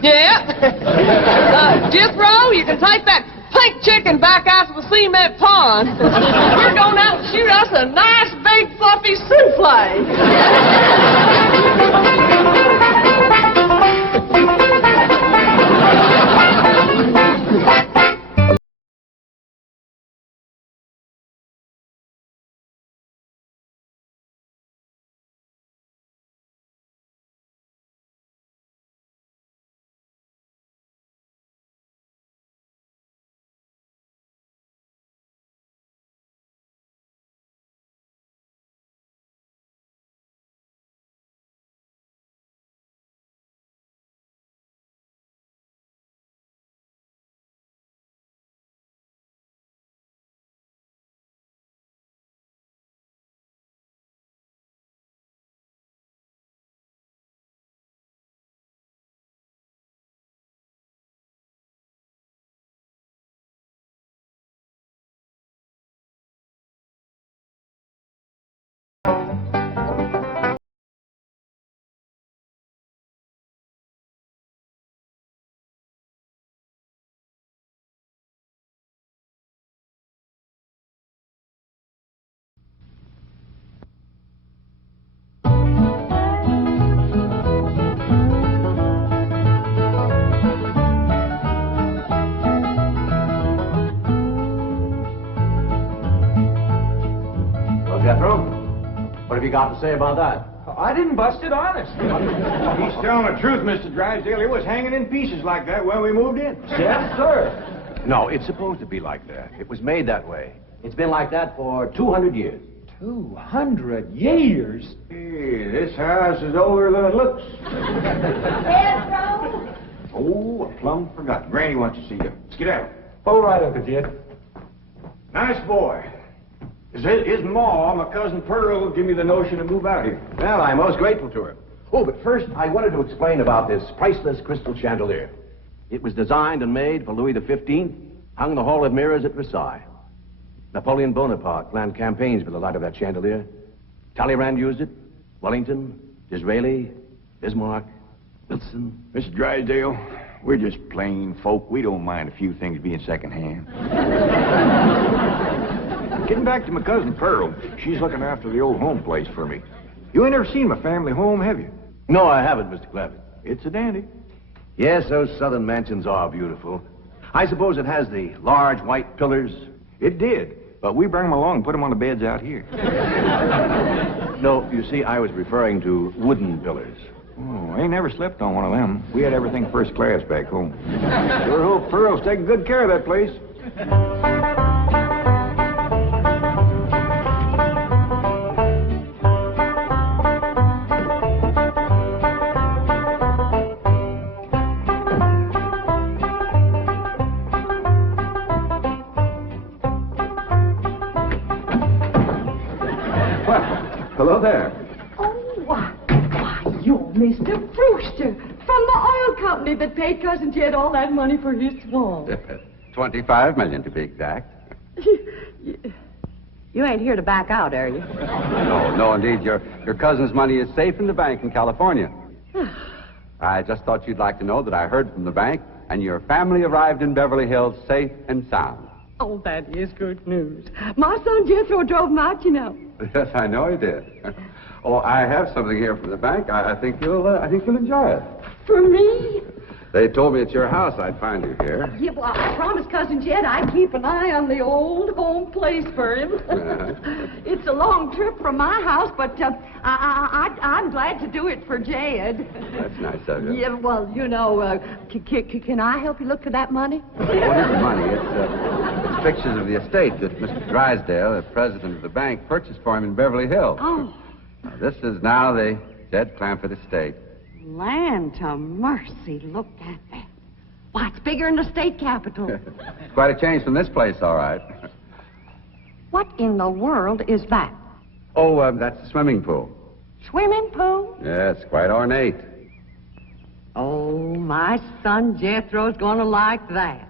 Yeah. Jethro, you can take that pink chicken back out to the cement pond. We're going out and shoot us a nice big fluffy souffle. What have you got to say about that? I didn't bust it, honest. He's telling the truth, Mr. Drysdale. It was hanging in pieces like that when we moved in. Yes, sir. No, it's supposed to be like that. It was made that way. It's been like that for 200 years. 200 years? Hey, this house is older than it looks. Jethro! Oh, I plumb forgot. Granny wants to see you. Skedaddle. All right, Uncle Jed. Nice boy. His ma, my cousin Pearl, gave me the notion to move out here. Well, I'm most grateful to her. Oh, but first, I wanted to explain about this priceless crystal chandelier. It was designed and made for Louis XV, hung in the Hall of Mirrors at Versailles. Napoleon Bonaparte planned campaigns with the light of that chandelier. Talleyrand used it. Wellington, Disraeli, Bismarck, Wilson. Mr. Drysdale, we're just plain folk. We don't mind a few things being secondhand. Getting back to my cousin Pearl, she's looking after the old home place for me. You ain't never seen my family home, have you? No, I haven't, Mr. Clampett. It's a dandy. Yes, those southern mansions are beautiful. I suppose it has the large white pillars. It did, but we bring them along and put them on the beds out here. No, you see, I was referring to wooden pillars. Oh, I ain't never slept on one of them. We had everything first class back home. Sure hope Pearl's taking good care of that place. Hello there. Oh, why, you're Mr. Brewster from the oil company that paid Cousin Jed all that money for his swamp. $25 million to be exact. You ain't here to back out, are you? No, indeed. Your cousin's money is safe in the bank in California. I just thought you'd like to know that I heard from the bank, and your family arrived in Beverly Hills safe and sound. Oh, that is good news. My son Jethro drove him out, you know. Yes, I know he did. Oh, I have something here from the bank. I think you'll enjoy it. For me? They told me at your house I'd find you here. Yeah, well, I promised Cousin Jed I'd keep an eye on the old home place for him. It's a long trip from my house, but I'm glad to do it for Jed. That's nice of you. Yeah, well, you know, can I help you look for that money? What is the money? It's pictures of the estate that Mr. Drysdale, the president of the bank, purchased for him in Beverly Hills. Oh. Now, this is now the Jed Clampett estate. Land to mercy, look at that. Why, it's bigger than the state capitol. It's quite a change from this place, all right. What in the world is that? Oh, that's the swimming pool. Swimming pool? Yes, quite ornate. Oh, my son Jethro's gonna like that.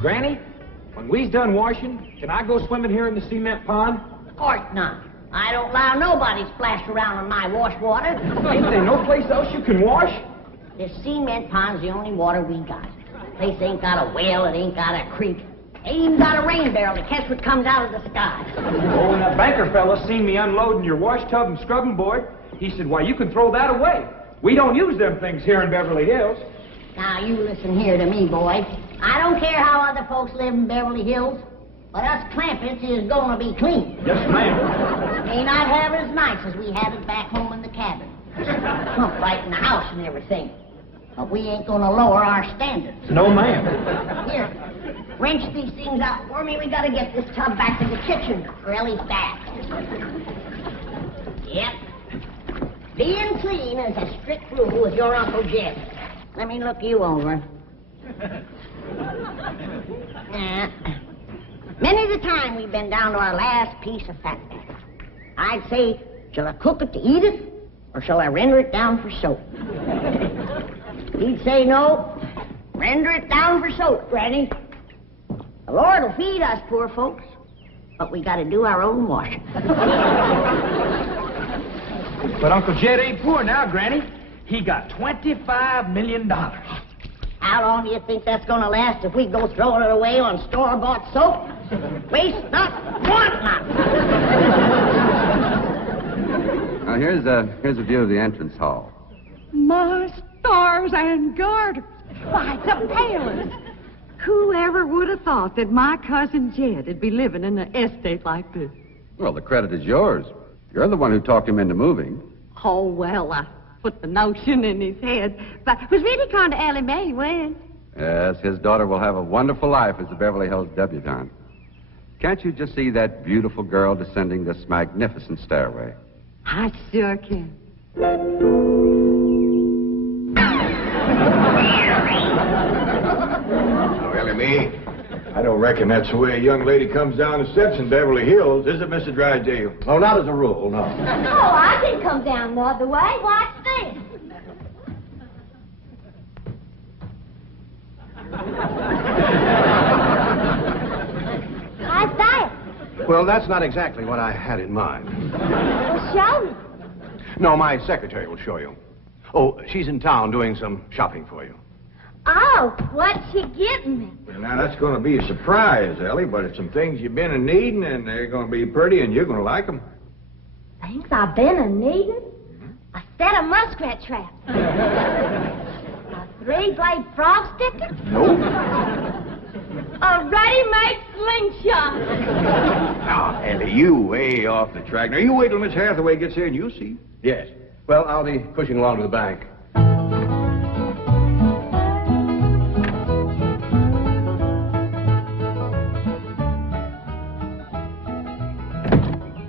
Granny, when we's done washing, can I go swimming here in the cement pond? Of course not. I don't allow nobody to splash around in my wash water. Ain't there no place else you can wash? This cement pond's the only water we got. Place ain't got a well, it ain't got a creek. Ain't even got a rain barrel to catch what comes out of the sky. Oh, and that banker fella seen me unloading your wash tub and scrubbing board. He said, why, you can throw that away. We don't use them things here in Beverly Hills. Now, you listen here to me, boy. I don't care how other folks live in Beverly Hills, but us Clampetts is gonna be clean. Yes, ma'am. May not have it as nice as we have it back home in the cabin. Trump right in the house and everything. But we ain't gonna lower our standards. No, ma'am. Here, wrench these things out for me. We gotta get this tub back to the kitchen for Ellie's bath. Yep. Being clean is a strict rule with your Uncle Jed. Let me look you over. Many the time we've been down to our last piece of fat. I'd say, shall I cook it to eat it, or shall I render it down for soap? He'd say, no, render it down for soap, Granny. The Lord will feed us poor folks, but we gotta do our own washing. But Uncle Jed ain't poor now, Granny. He got $25 million. How long do you think that's gonna last if we go throwing it away on store-bought soap? Waste not, want not. Now, here's a view of the entrance hall. My stars and garters. Why, it's a palace. Whoever would have thought that my cousin Jed would be living in an estate like this? Well, the credit is yours. You're the one who talked him into moving. Oh, well, I put the notion in his head. But it was really kind of Elly May when. Yes, his daughter will have a wonderful life as a Beverly Hills debutante. Can't you just see that beautiful girl descending this magnificent stairway? I sure can. Oh, Elly May, I don't reckon that's the way a young lady comes down the steps in Beverly Hills, is it, Mr. Drysdale? Oh, not as a rule, no. Oh, I can come down the other way. Watch this. How's that? Well, that's not exactly what I had in mind. Well, show me. No, my secretary will show you. Oh, she's in town doing some shopping for you. Oh, what's she getting me? Now, that's going to be a surprise, Ellie, but it's some things you've been a-needing, and they're going to be pretty, and you're going to like them. Things I've been a-needing? A set of muskrat traps. A three-blade frog sticker? Nope. A ready-made slingshot. Now, Ellie, you way off the track. Now, you wait till Miss Hathaway gets here, and you'll see. Yes. Well, I'll be pushing along to the bank.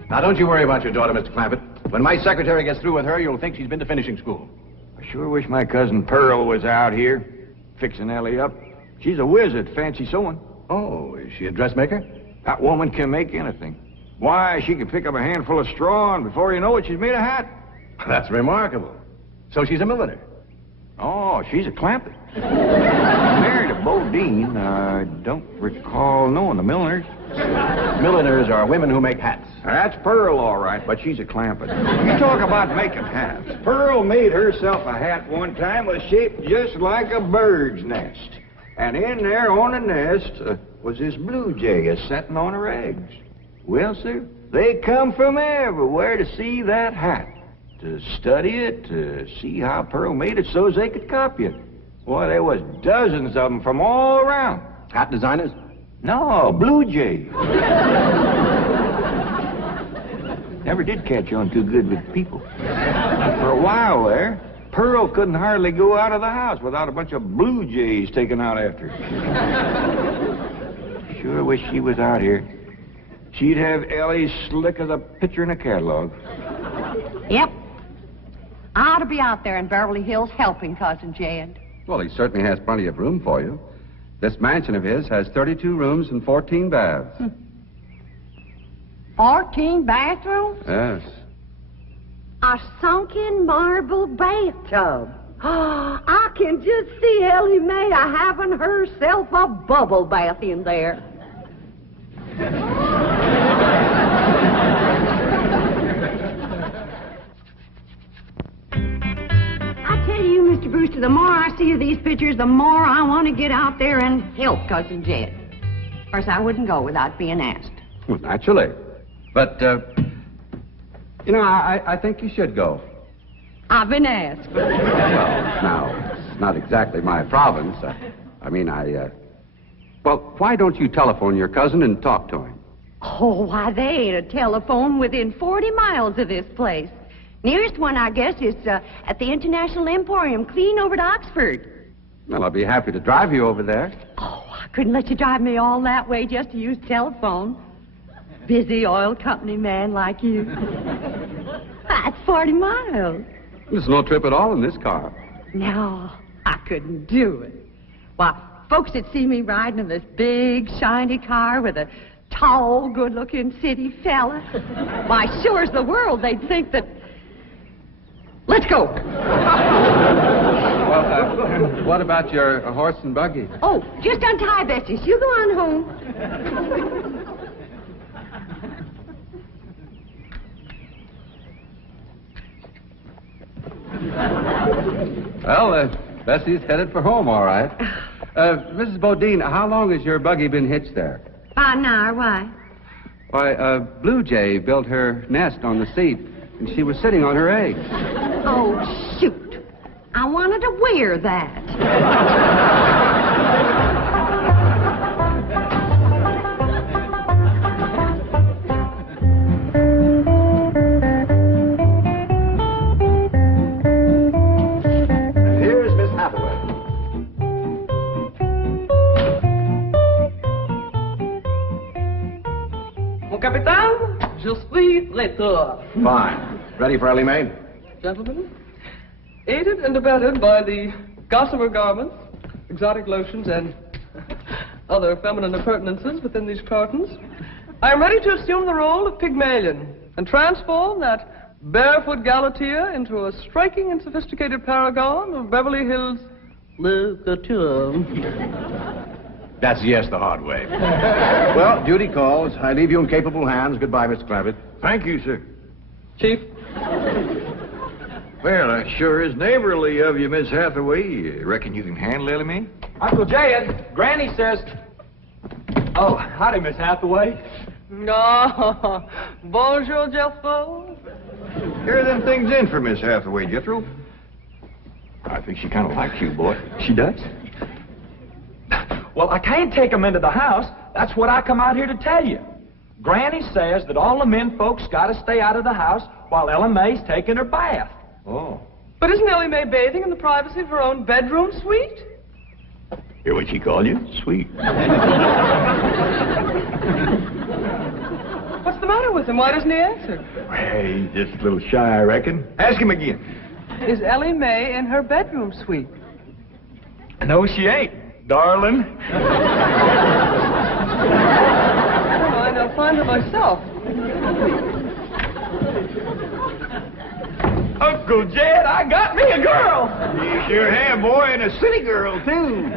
Now, don't you worry about your daughter, Mr. Clampett. When my secretary gets through with her, you'll think she's been to finishing school. I sure wish my cousin Pearl was out here, fixing Ellie up. She's a whiz at fancy sewing. Oh, is she a dressmaker? That woman can make anything. Why, she can pick up a handful of straw, and before you know it, she's made a hat. That's remarkable. So she's a milliner. Oh, she's a Clampett. Married a Bodine. I don't recall knowing the milliners. Milliners are women who make hats. That's Pearl, all right, but she's a Clampett. You talk about making hats. Pearl made herself a hat one time that was shaped just like a bird's nest. And in there on the nest was this blue jay a-setting on her eggs. Well, sir, they come from everywhere to see that hat, to study it, to see how Pearl made it so as they could copy it. Boy, there was dozens of them from all around. Hat designers? No, blue jay. Never did catch on too good with people. For a while there, Pearl couldn't hardly go out of the house without a bunch of blue jays taken out after her. Sure wish she was out here. She'd have Ellie slick as a picture in a catalog. Yep. I ought to be out there in Beverly Hills helping Cousin Jed. Well, he certainly has plenty of room for you. This mansion of his has 32 rooms and 14 baths. 14 bathrooms? Yes. A sunken marble bathtub. Oh, I can just see Elly May having herself a bubble bath in there. I tell you, Mr. Brewster, the more I see of these pictures, the more I want to get out there and help Cousin Jed. Of course, I wouldn't go without being asked. Well, naturally. But, I think you should go. I've been asked. Well, now, it's not exactly my province. Well, why don't you telephone your cousin and talk to him? Oh, why, they ain't a telephone within 40 miles of this place. Nearest one, I guess, is at the International Emporium, clean over to Oxford. Well, I'll be happy to drive you over there. Oh, I couldn't let you drive me all that way just to use telephone. Busy oil company man like you. That's 40 miles. There's no trip at all in this car. No, I couldn't do it. Why, folks that see me riding in this big, shiny car with a tall, good-looking city fella, why, sure as the world, they'd think that... Let's go. Well, what about your horse and buggy? Oh, just untie Bessie. You go on home. Well, Bessie's headed for home, all right. Mrs. Bodine, how long has your buggy been hitched there? About an hour. Why? Why, Blue Jay built her nest on the seat. and she was sitting on her eggs. Oh, shoot. I wanted to wear that. Here's Miss Hathaway. Mon capitaine, je suis traiteur. Fine. Ready for Elly May? Gentlemen, aided and abetted by the gossamer garments, exotic lotions, and other feminine appurtenances within these cartons, I am ready to assume the role of Pygmalion and transform that barefoot galatea into a striking and sophisticated paragon of Beverly Hills literature. That's yes the hard way. Well, duty calls. I leave you in capable hands. Goodbye, Mr. Clampett. Thank you, sir. Chief? Well, that sure is neighborly of you, Miss Hathaway. You reckon you can handle Elly May? Uncle Jed, Granny says... Oh, howdy, Miss Hathaway. No. Bonjour, Jethro. Here are them things in for Miss Hathaway, Jethro. I think she kind of likes you, boy. She does? Well, I can't take them into the house. That's what I come out here to tell you. Granny says that all the men folks got to stay out of the house while Elly May's taking her bath. Oh. But isn't Elly May bathing in the privacy of her own bedroom suite? Hear what she called you? Sweet. What's the matter with him? Why doesn't he answer? Well, he's just a little shy, I reckon. Ask him again. Is Elly May in her bedroom suite? No, she ain't, darling. Never mind, I'll find her myself. Uncle Jed, I got me a girl. You sure have, boy, and a city girl, too.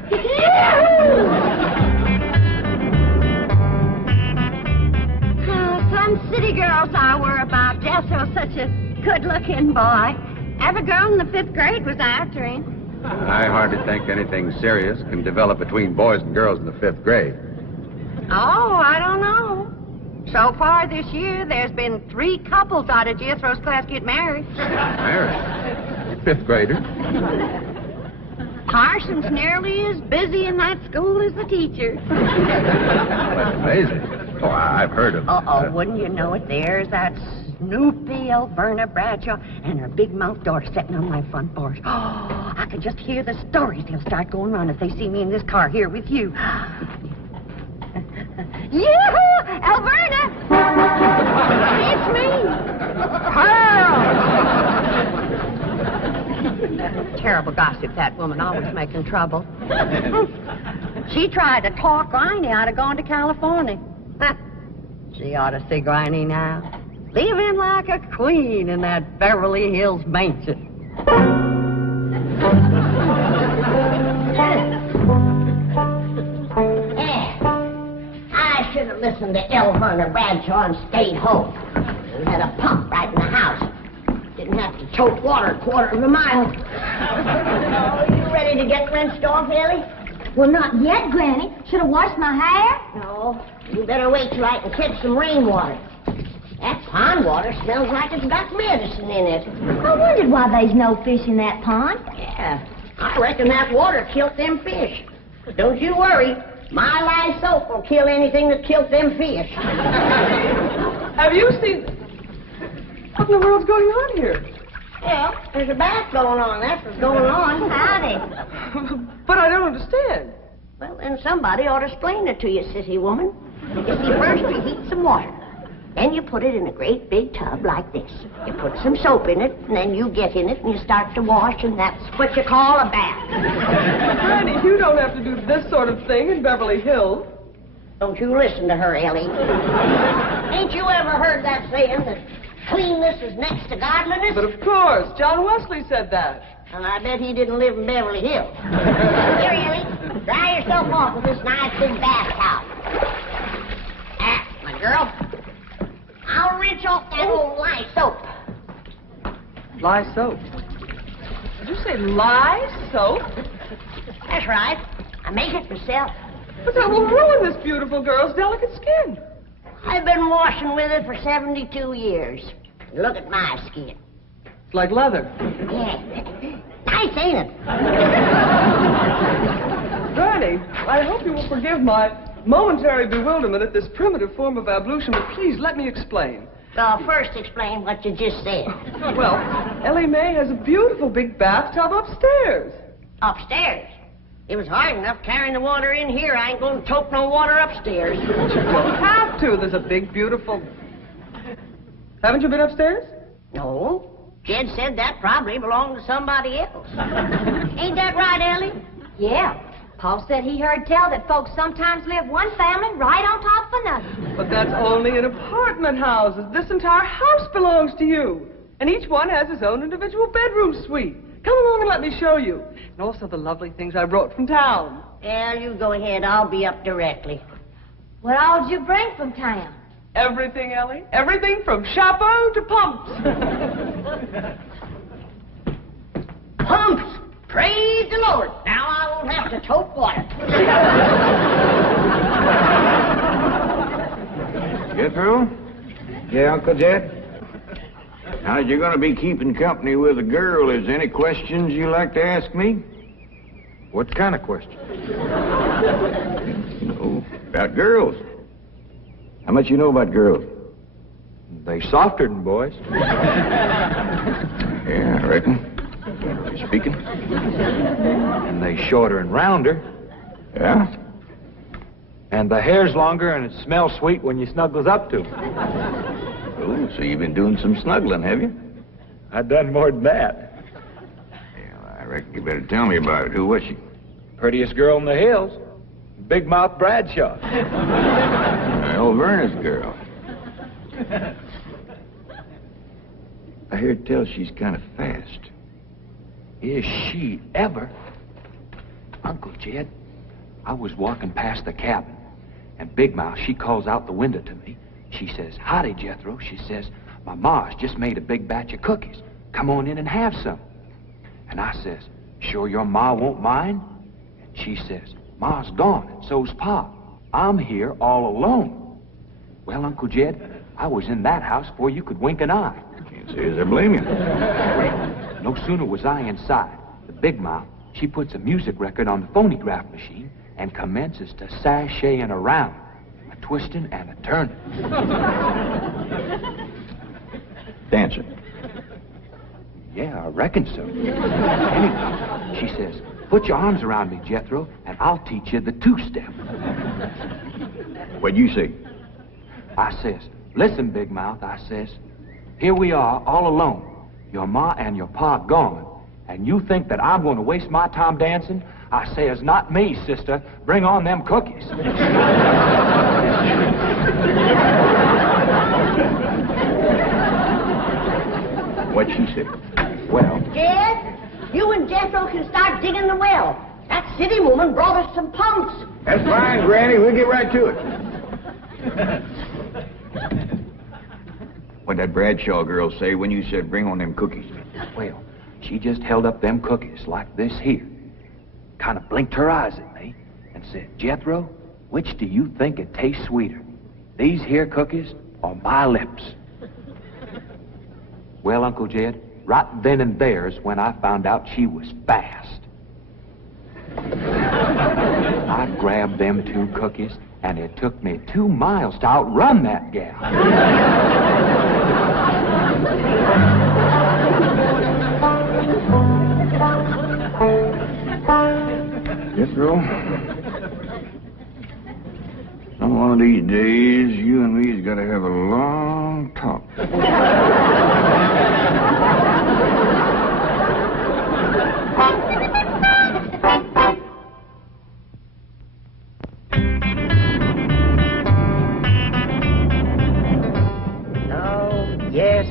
Some city girls I were about. Jethro's such a good-looking boy. Every girl in the 5th grade was after him. I hardly think anything serious can develop between boys and girls in the 5th grade. Oh, I don't know. So far this year, there's been 3 couples out of Jethro's class get married. Married? 5th grader? Parson's nearly as busy in that school as the teacher. That's amazing. Oh, I've heard of... Uh-oh, wouldn't you know it? There's that Snoopy Alberta Bradshaw and her big mouth daughter sitting on my front porch. Oh, I can just hear the stories they'll start going on if they see me in this car here with you. Yoo-hoo! Alberta! It's me! Pearl! Terrible gossip, that woman, always making trouble. She tried to talk Granny out of going to California. She ought to see Granny now. Living like a queen in that Beverly Hills mansion. I should have listened to Elverner Bradshaw and stayed home. We had a pump right in the house. Didn't have to tote water a quarter of a mile. Oh, you ready to get rinsed off, Elly? Well, not yet, Granny. Should have washed my hair. No, you better wait till I can catch some rainwater. That pond water smells like it's got medicine in it. I wondered why there's no fish in that pond. Yeah, I reckon that water killed them fish. But don't you worry. My lye soap will kill anything that killed them fish. Have you seen... What in the world's going on here? Well, there's a bath going on. That's what's going on. Howdy. But I don't understand. Well, then somebody ought to explain it to you, sissy woman. You see, first you heat some water. Then you put it in a great big tub like this. You put some soap in it, and then you get in it, and you start to wash, and that's what you call a bath. Granny, you don't have to do this sort of thing in Beverly Hills. Don't you listen to her, Elly. Ain't you ever heard that saying that cleanness is next to godliness? But of course, John Wesley said that. And I bet he didn't live in Beverly Hills. Here, Elly, dry yourself off with this nice big bath towel. My girl, I'll rinse off that old lye soap. Lye soap? Did you say lye soap? That's right. I make it myself. But that will ruin this beautiful girl's delicate skin. I've been washing with it for 72 years. Look at my skin. It's like leather. Yeah. Nice, ain't it? Granny, I hope you will forgive my momentary bewilderment at this primitive form of ablution, but please let me explain. Well, first explain what you just said. Well, Elly May has a beautiful big bathtub upstairs. Upstairs? It was hard enough carrying the water in here. I ain't going to tote no water upstairs. You don't have to. There's a big, beautiful... Haven't you been upstairs? No. Jed said that probably belonged to somebody else. Ain't that right, Ellie? Yeah. Paul said he heard tell that folks sometimes live one family right on top of another. But that's only in apartment houses. This entire house belongs to you. And each one has his own individual bedroom suite. Come along and let me show you. And also the lovely things I brought from town. Yeah, you go ahead. I'll be up directly. What all did you bring from town? Everything, Ellie. Everything from chapeau to pumps. Pumps! Praise the Lord. Now I won't have to tote water. Jethro? Yeah, Uncle Jed? Now, you're going to be keeping company with a girl. Is there any questions you like to ask me? What kind of questions? About girls. How much you know about girls? They softer than boys. Yeah, I reckon. You speaking? And they shorter and rounder. Yeah? And the hair's longer and it smells sweet when you snuggles up to 'em. Oh, so you've been doing some snuggling, have you? I've done more than that. Yeah, I reckon you better tell me about it. Who was she? Prettiest girl in the hills. Big Mouth Bradshaw. Well, Verna's girl. I hear tell she's kind of fast. Is she ever? Uncle Jed, I was walking past the cabin, and Big Mouth, she calls out the window to me. She says, "Howdy, Jethro." She says, "My ma's just made a big batch of cookies. Come on in and have some." And I says, "Sure your ma won't mind?" And she says, "Ma's gone, and so's Pa. I'm here all alone." Well, Uncle Jed, I was in that house before you could wink an eye. Can't say as I blame you. No sooner was I inside, the Big Mouth, she puts a music record on the phonograph machine and commences to sashaying around, a twisting and a turning. Dancing? Yeah, I reckon so. Anyway, she says, "Put your arms around me, Jethro, and I'll teach you the two-step." What'd you say? I says, "Listen, Big Mouth," I says, "here we are all alone. Your ma and your pa gone, and you think that I'm going to waste my time dancing?" I says, "Not me, sister. Bring on them cookies." What'd she say? Well... Jed, you and Jethro can start digging the well. That city woman brought us some pumps. That's fine, Granny. We'll get right to it. What'd that Bradshaw girl say when you said bring on them cookies? Well, she just held up them cookies like this here. Kind of blinked her eyes at me and said, "Jethro, which do you think it tastes sweeter? These here cookies or my lips?" Well, Uncle Jed, right then and there is when I found out she was fast. I grabbed them two cookies, and it took me 2 miles to outrun that gal. Jethro, some one of these days, you and me's got to have a long talk. Yes,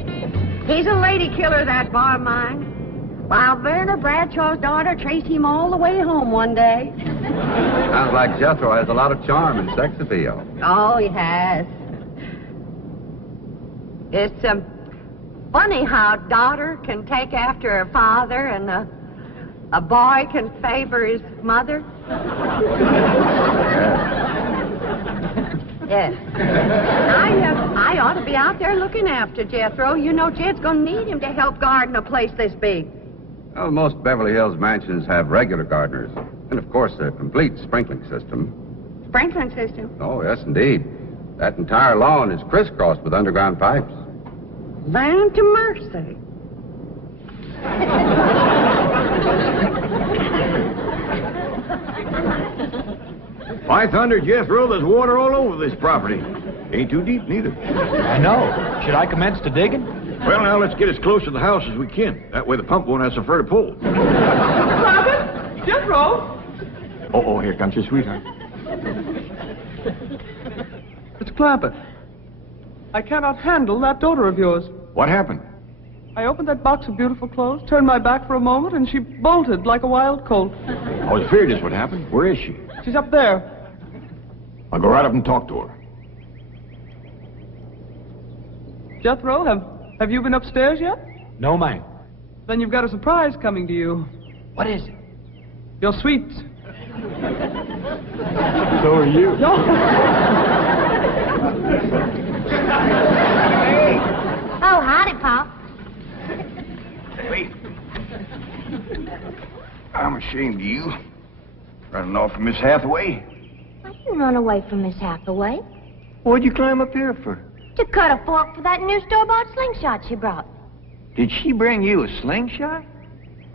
he's a lady killer, that bar mine. While Verna Bradshaw's daughter traced him all the way home one day. Sounds like Jethro has a lot of charm and sex appeal. Oh, he has. It's funny how a daughter can take after her father and a boy can favor his mother. Yes. I ought to be out there looking after Jethro. You know, Jed's going to need him to help garden a place this big. Well, most Beverly Hills mansions have regular gardeners. And, of course, a complete sprinkling system. Sprinkling system? Oh, yes, indeed. That entire lawn is crisscrossed with underground pipes. Land to mercy. By thunder, Jethro, there's water all over this property. Ain't too deep, neither. I know. Should I commence the digging? Well, now, let's get as close to the house as we can. That way the pump won't have so far to pull. Clampett? Jethro? Oh, here comes your sweetheart. It's Clampett. I cannot handle that daughter of yours. What happened? I opened that box of beautiful clothes, turned my back for a moment, and she bolted like a wild colt. I was afraid this would happen. Where is she? She's up there. I'll go right up and talk to her. Jethro, have you been upstairs yet? No, ma'am. Then you've got a surprise coming to you. What is it? Your sweets. So are you. No. Oh, howdy, Pop. Wait. I'm ashamed of you. Running off from Miss Hathaway. I didn't run away from Miss Hathaway. What'd you climb up here for? To cut a fork for that new store-bought slingshot she brought. Did she bring you a slingshot?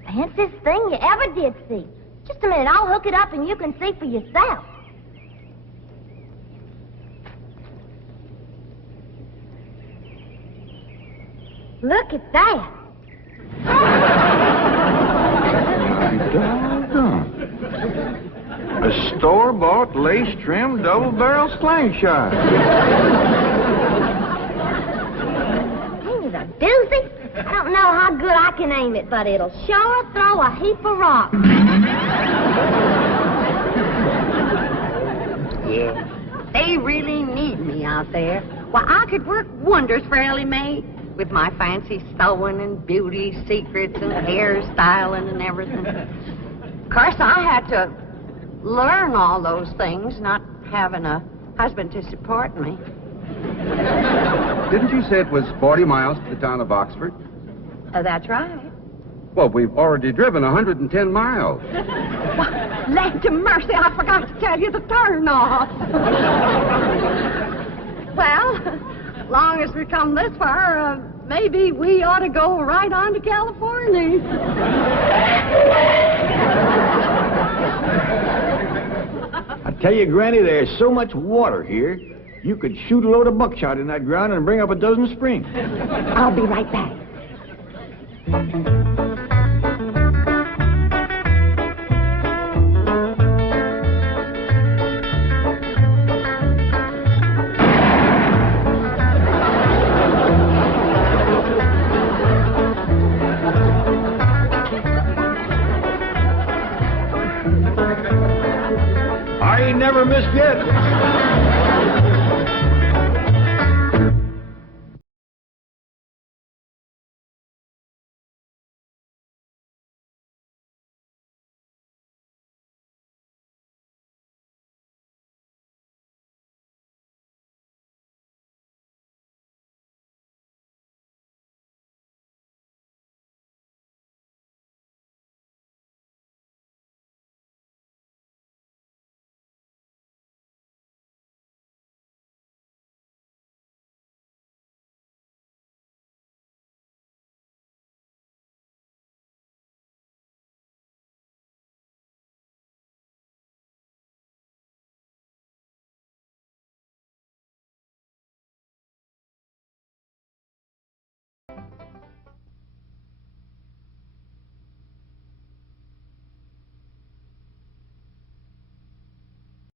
Fanciest thing you ever did see. Just a minute, I'll hook it up and you can see for yourself. Look at that. Doggone. A store-bought, lace-trimmed, double-barrel slingshot. Ain't it a doozy? I don't know how good I can aim it, but it'll sure throw a heap of rocks. Yeah. They really need me out there. Why, I could work wonders for Elly May with my fancy sewing and beauty secrets and hairstyling and everything. Of course, I had to learn all those things, not having a husband to support me. Didn't you say it was 40 miles to the town of Oxford? That's right. Well, we've already driven 110 miles. Land to mercy, I forgot to tell you the turn off. Well, long as we come this far, maybe we ought to go right on to California. I tell you, Granny, there's so much water here, you could shoot a load of buckshot in that ground and bring up a dozen springs. I'll be right back. I ain't never missed yet.